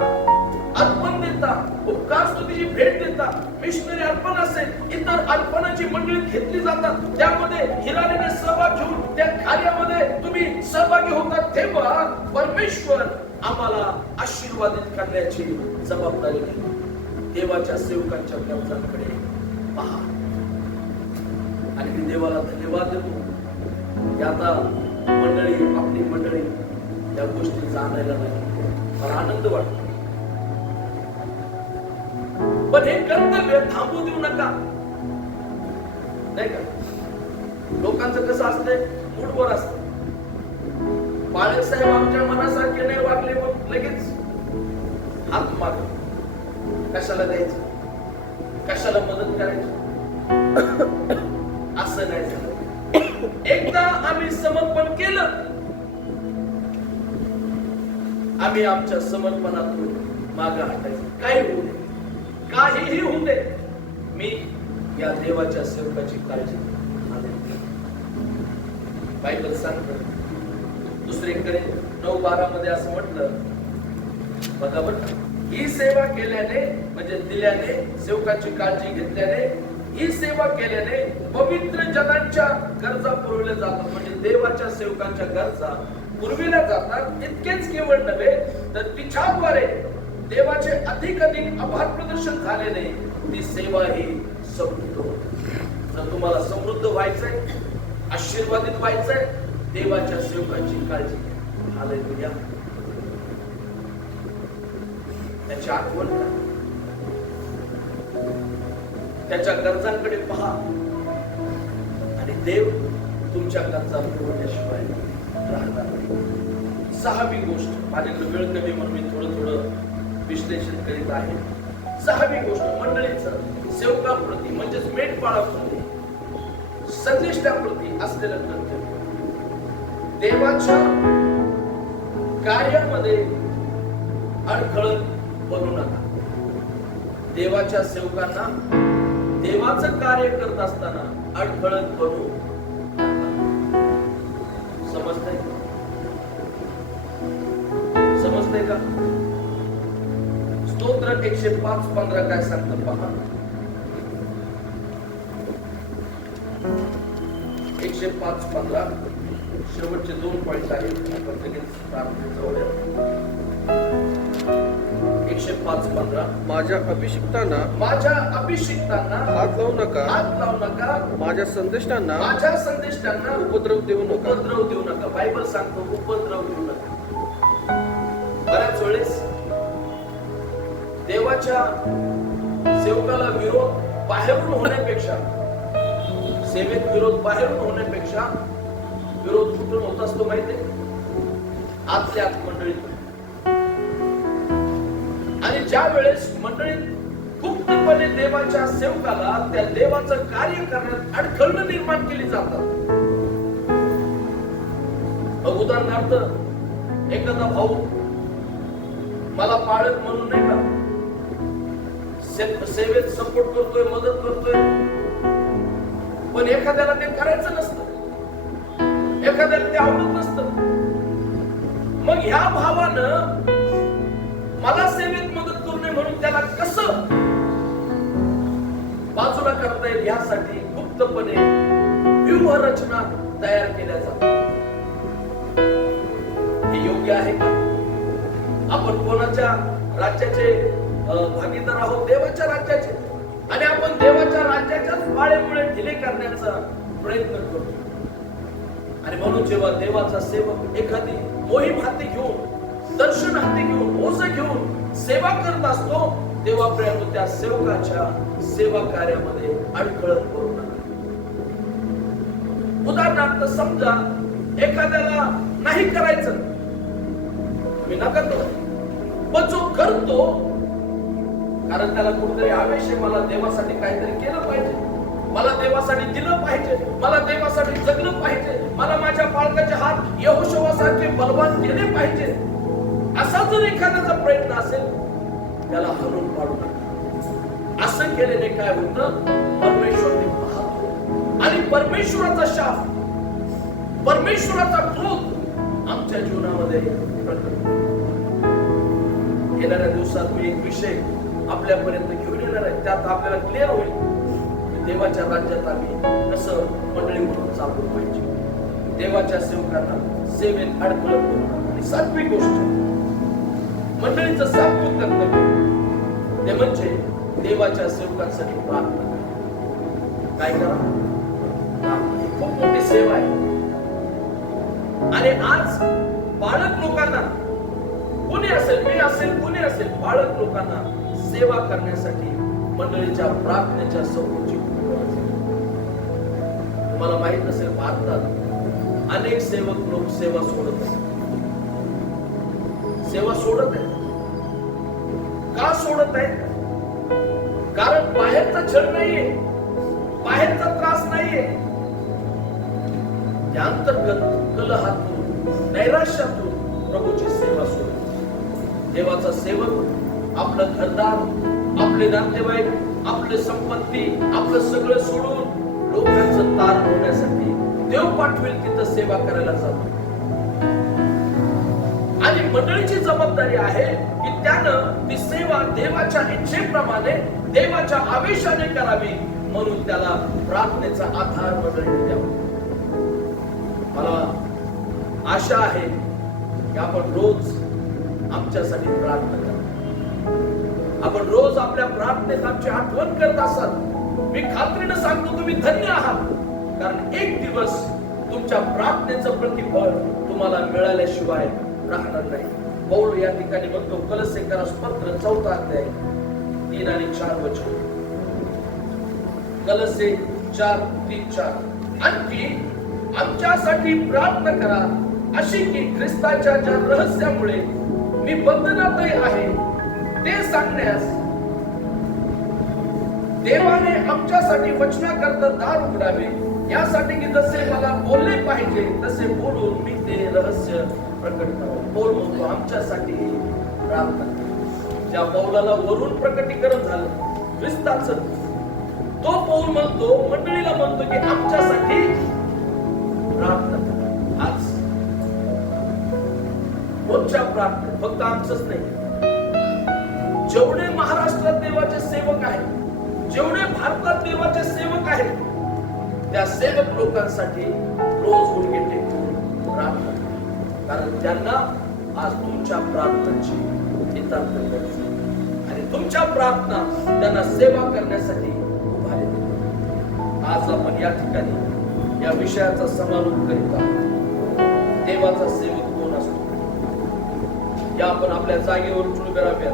अर्पण देता, उपकार स्तुतीची भेट देता, मिशनरी अर्पण असेल, इतर अर्पणाची मंडळी घेतली जातात, त्यामध्ये हिरारीने सहभाग घेऊन त्या कार्यामध्ये तुम्ही सहभागी होतात, तेव्हा परमेश्वर आम्हाला आशीर्वादित करण्याची जबाबदारी घेतो. देवाच्या सेवकांच्या गरजांकडे पहा. आणि मी देवाला धन्यवाद देतो की आता मंडळी, आपली मंडळी या गोष्टी जाणायला नाही, मला आनंद वाटतो. पण हे कर्तव्य थांबू देऊ नका, नाही का? लोकांचं कसं असतंय, मूडवर असतं. बाळक साहेब आमच्या मनासारखे नाही वागले, मग लगेच हात माग, कशाला द्यायचं, कशाला मदत करायची, असं नाही झालं. एकदा आम्ही समर्पण केलं, आम्ही आमच्या समर्पणातून मागे हटायचं. काही होऊ दे, काहीही होऊ दे, मी या देवाच्या सेवकाची काळजी घेतो. बायबल सांगतं, दुसरे कोरिंथी 9:12 मध्ये असं म्हटलं बघा बरं, ही सेवा केल्याने म्हणजे दिल्याने, सेवकाची काळजी घेतल्याने, ही सेवा केल्याने पवित्र जनांच्या गरजा पुरवल्या जातात. म्हणजे देवाच्या सेवकांच्या गरजा पुरविल्या जातात. इतकेच केवळ नव्हे तर तिच्याद्वारे देवाचे अधिक आभार प्रदर्शन झालेले ती सेवा ही समृद्ध होते. जर तुम्हाला समृद्ध व्हायचंय, आशीर्वादित व्हायचंय, देवाच्या सेवकांची काळजी घ्या. हालेलुया. त्याची आठवण करा, त्याच्या गरजांकडे पहा आणि देव तुमच्या गरजा पुरवण्याशिवाय राहणार नाही. 6वी गोष्ट, माझ्याकडे वेळ कमी म्हणून मी थोडं विश्लेषण करीत आहे. 6वी गोष्ट, मंडळीचं सेवकाप्रती म्हणजेच मेंढपाळाप्रती, संदेष्टाप्रती असलेलं कर्तव्य. देवाच्या कार्यामध्ये अडखळत बनू नका. देवाच्या सेवकांना देवाचं कार्य करत असताना अडखळत बनू नका. समजतंय? समजतंय का? स्तोत्र 105:15 काय सांगतं पहा. 105:15 शेवटचे 2 पॉइंट आहेत. आपण लगेच प्रार्थनेत जाऊया. 105:15 माझ्या अभिषिक्तांना हात लावू नका, माझ्या संदेष्टांना उपद्रव देऊ नका. बायबल सांगतो उपद्रव देऊ नका. बऱ्याच वेळेस देवाच्या सेवकाला विरोध बाहेरून होण्यापेक्षा, सेवेत विरोध बाहेरून होण्यापेक्षा विरोध कुठून होत असतो माहितीये? आतल्या आत मंडळीत. आणि ज्या वेळेस मंडळीत गुप्तपणे देवाच्या सेवकाला त्या देवाचं कार्य करण्यात अडखळणं निर्माण केली जातात. उदाहरणार्थ, एखादा भाऊ मला पाळत म्हणून नाही का सेवेत सपोर्ट करतोय, मदत करतोय, पण एखाद्याला ते करायचं नसतं, एखाद्याला ते आवडत नसतं. मग ह्या भावानं मला सेवेत मदत करू नये म्हणून त्याला कसं बाजूला करता येईल यासाठी गुप्तपणे व्यूहरचना तयार केल्या जातात. हे योग्य आहे का? आपण कोणाच्या राज्याचे भागीदार आहोत? देवाच्या राज्याचे. आणि आपण देवाच्या राज्याच्याच पाळेमुळे ढिले करण्याचा प्रयत्न करतो. आणि म्हणून जेव्हा देवाचा सेवक एखादी मोहीम हाती घेऊन, दर्शन हाती घेऊन, ओझ घेऊन सेवा करत असतो, तेव्हा प्रियांनो त्या सेवकाच्या सेवा कार्यामध्ये अडखळत करू नका. उदाहरणार्थ, समजा एखाद्याला नाही करायचं, मी नका करू, पण जो करतो कारण त्याला कुठेतरी आवेश आहे, मला देवासाठी काहीतरी केलं पाहिजे, मला देव देवासाठी दिलं पाहिजे, मला देवासाठी जगलं पाहिजे, मला माझ्या बाळकाचे हात यहोशुवासारखे बलवान केले पाहिजे, असा जर एखाद्याचा प्रयत्न असेल त्याला हलवून पाडू नका. असं केल्याने काय होतं, परमेश्वर ते पाहतो आणि परमेश्वराचा शाप, परमेश्वराचा क्रोध आमच्या जीवनामध्ये प्रकट होतो. येणाऱ्या दिवसात मी एक विषय आपल्यापर्यंत घेऊन येणार आहे, त्यात आपल्याला क्लिअर होईल की देवाच्या राज्यात आम्ही कसं मंडळी म्हणून चालू पाहिजे, देवाच्या सेवकांना सेवेत अडकळत करणं. आणि सातवी गोष्ट मंडळीचं सातवं कर्तव्य ते म्हणजे देवाच्या सेवकांसाठी प्रार्थना करा. काय करा? ही खूप मोठी सेवा आहे. आणि आज बाळक लोकांना, कोणी असेल, मी असेल, कोणी असेल, बाळक लोकांना सेवा करण्यासाठी मंडळीच्या प्रार्थनेच्या समोरची गरज आहे. तुम्हाला माहित नसेल, भारतात अनेक सेवक लोक सेवा सोडत आहेत. सेवा सोडत आहेत. का सोडत आहेत? कारण बाहेरचा छळ नाहीये, बाहेरचा त्रास नाहीये, त्या अंतर्गत कलहातून, नैराश्यातून प्रभूची सेवा सोडत. देवाचा सेवक आपलं घरदार, आपले नातेवाईक, आपली संपत्ती, आपलं सगळं सोडून लोकांचं तारण होण्यासाठी देव पाठवेल तिथं सेवा करायला जातो. आणि मंडळीची जबाबदारी आहे की त्यानं ती सेवा देवाच्या इच्छेप्रमाणे, देवाच्या आवेशाने करावी, म्हणून त्याला प्रार्थनेचा आधार मंडळीने द्यावा. मला आशा आहे की आपण रोज आमच्यासाठी प्रार्थना करा. आपण रोज आपल्या प्रार्थनेत आमची आठवण करत असाल, मी खात्रीनं सांगतो तुम्ही धन्य आहात. कारण एक दिवस तुमच्या प्रार्थनेचं प्रतिफळ तुम्हाला मिळाल्याशिवाय राहणार नाही. पौल या ठिकाणी म्हणतो, कलस्सेकरास पत्र 4 अध्याय 3 आणि 4 वचन. कलस्से 4:3-4. आणखी आमच्यासाठी प्रार्थना करा, अशी की ख्रिस्ताच्या ज्या रहस्यामुळे मी बंधनातही आहे ते सांगण्यास देवाने आमच्यासाठी वचनाकरता दार उघडावे, यासाठी की जसे मला बोलले पाहिजे तसे बोलून मी ते रहस्य प्रकट करावे. पौल म्हणतो आमच्यासाठी प्रार्थना करा. ज्या पौलाला वरून प्रकटीकरण झालं ख्रिस्ताचं, तो पौल म्हणतो, मंडळीला म्हणतो की आमच्यासाठी प्रार्थना करा. आज रोजच्या प्रार्थना फक्त आमचंच नाही, जेवढे महाराष्ट्रात देवाचे सेवक आहेत, जेवढे भारतात देवाचे सेवक आहेत, त्या सेवक लोकांसाठी रोज गुडघे टेकून प्रार्थना करा. कारण त्यांना आज तुमच्या प्रार्थनांची नितांत गरज आहे आणि तुमच्या प्रार्थना त्यांना सेवा करण्यासाठी उभारले. आज आपण या ठिकाणी या विषयाचा समारोप करीत आहोत. देवाचा सेवक कोण असतो? या आपण आपल्या जागेवर उभे राहूया.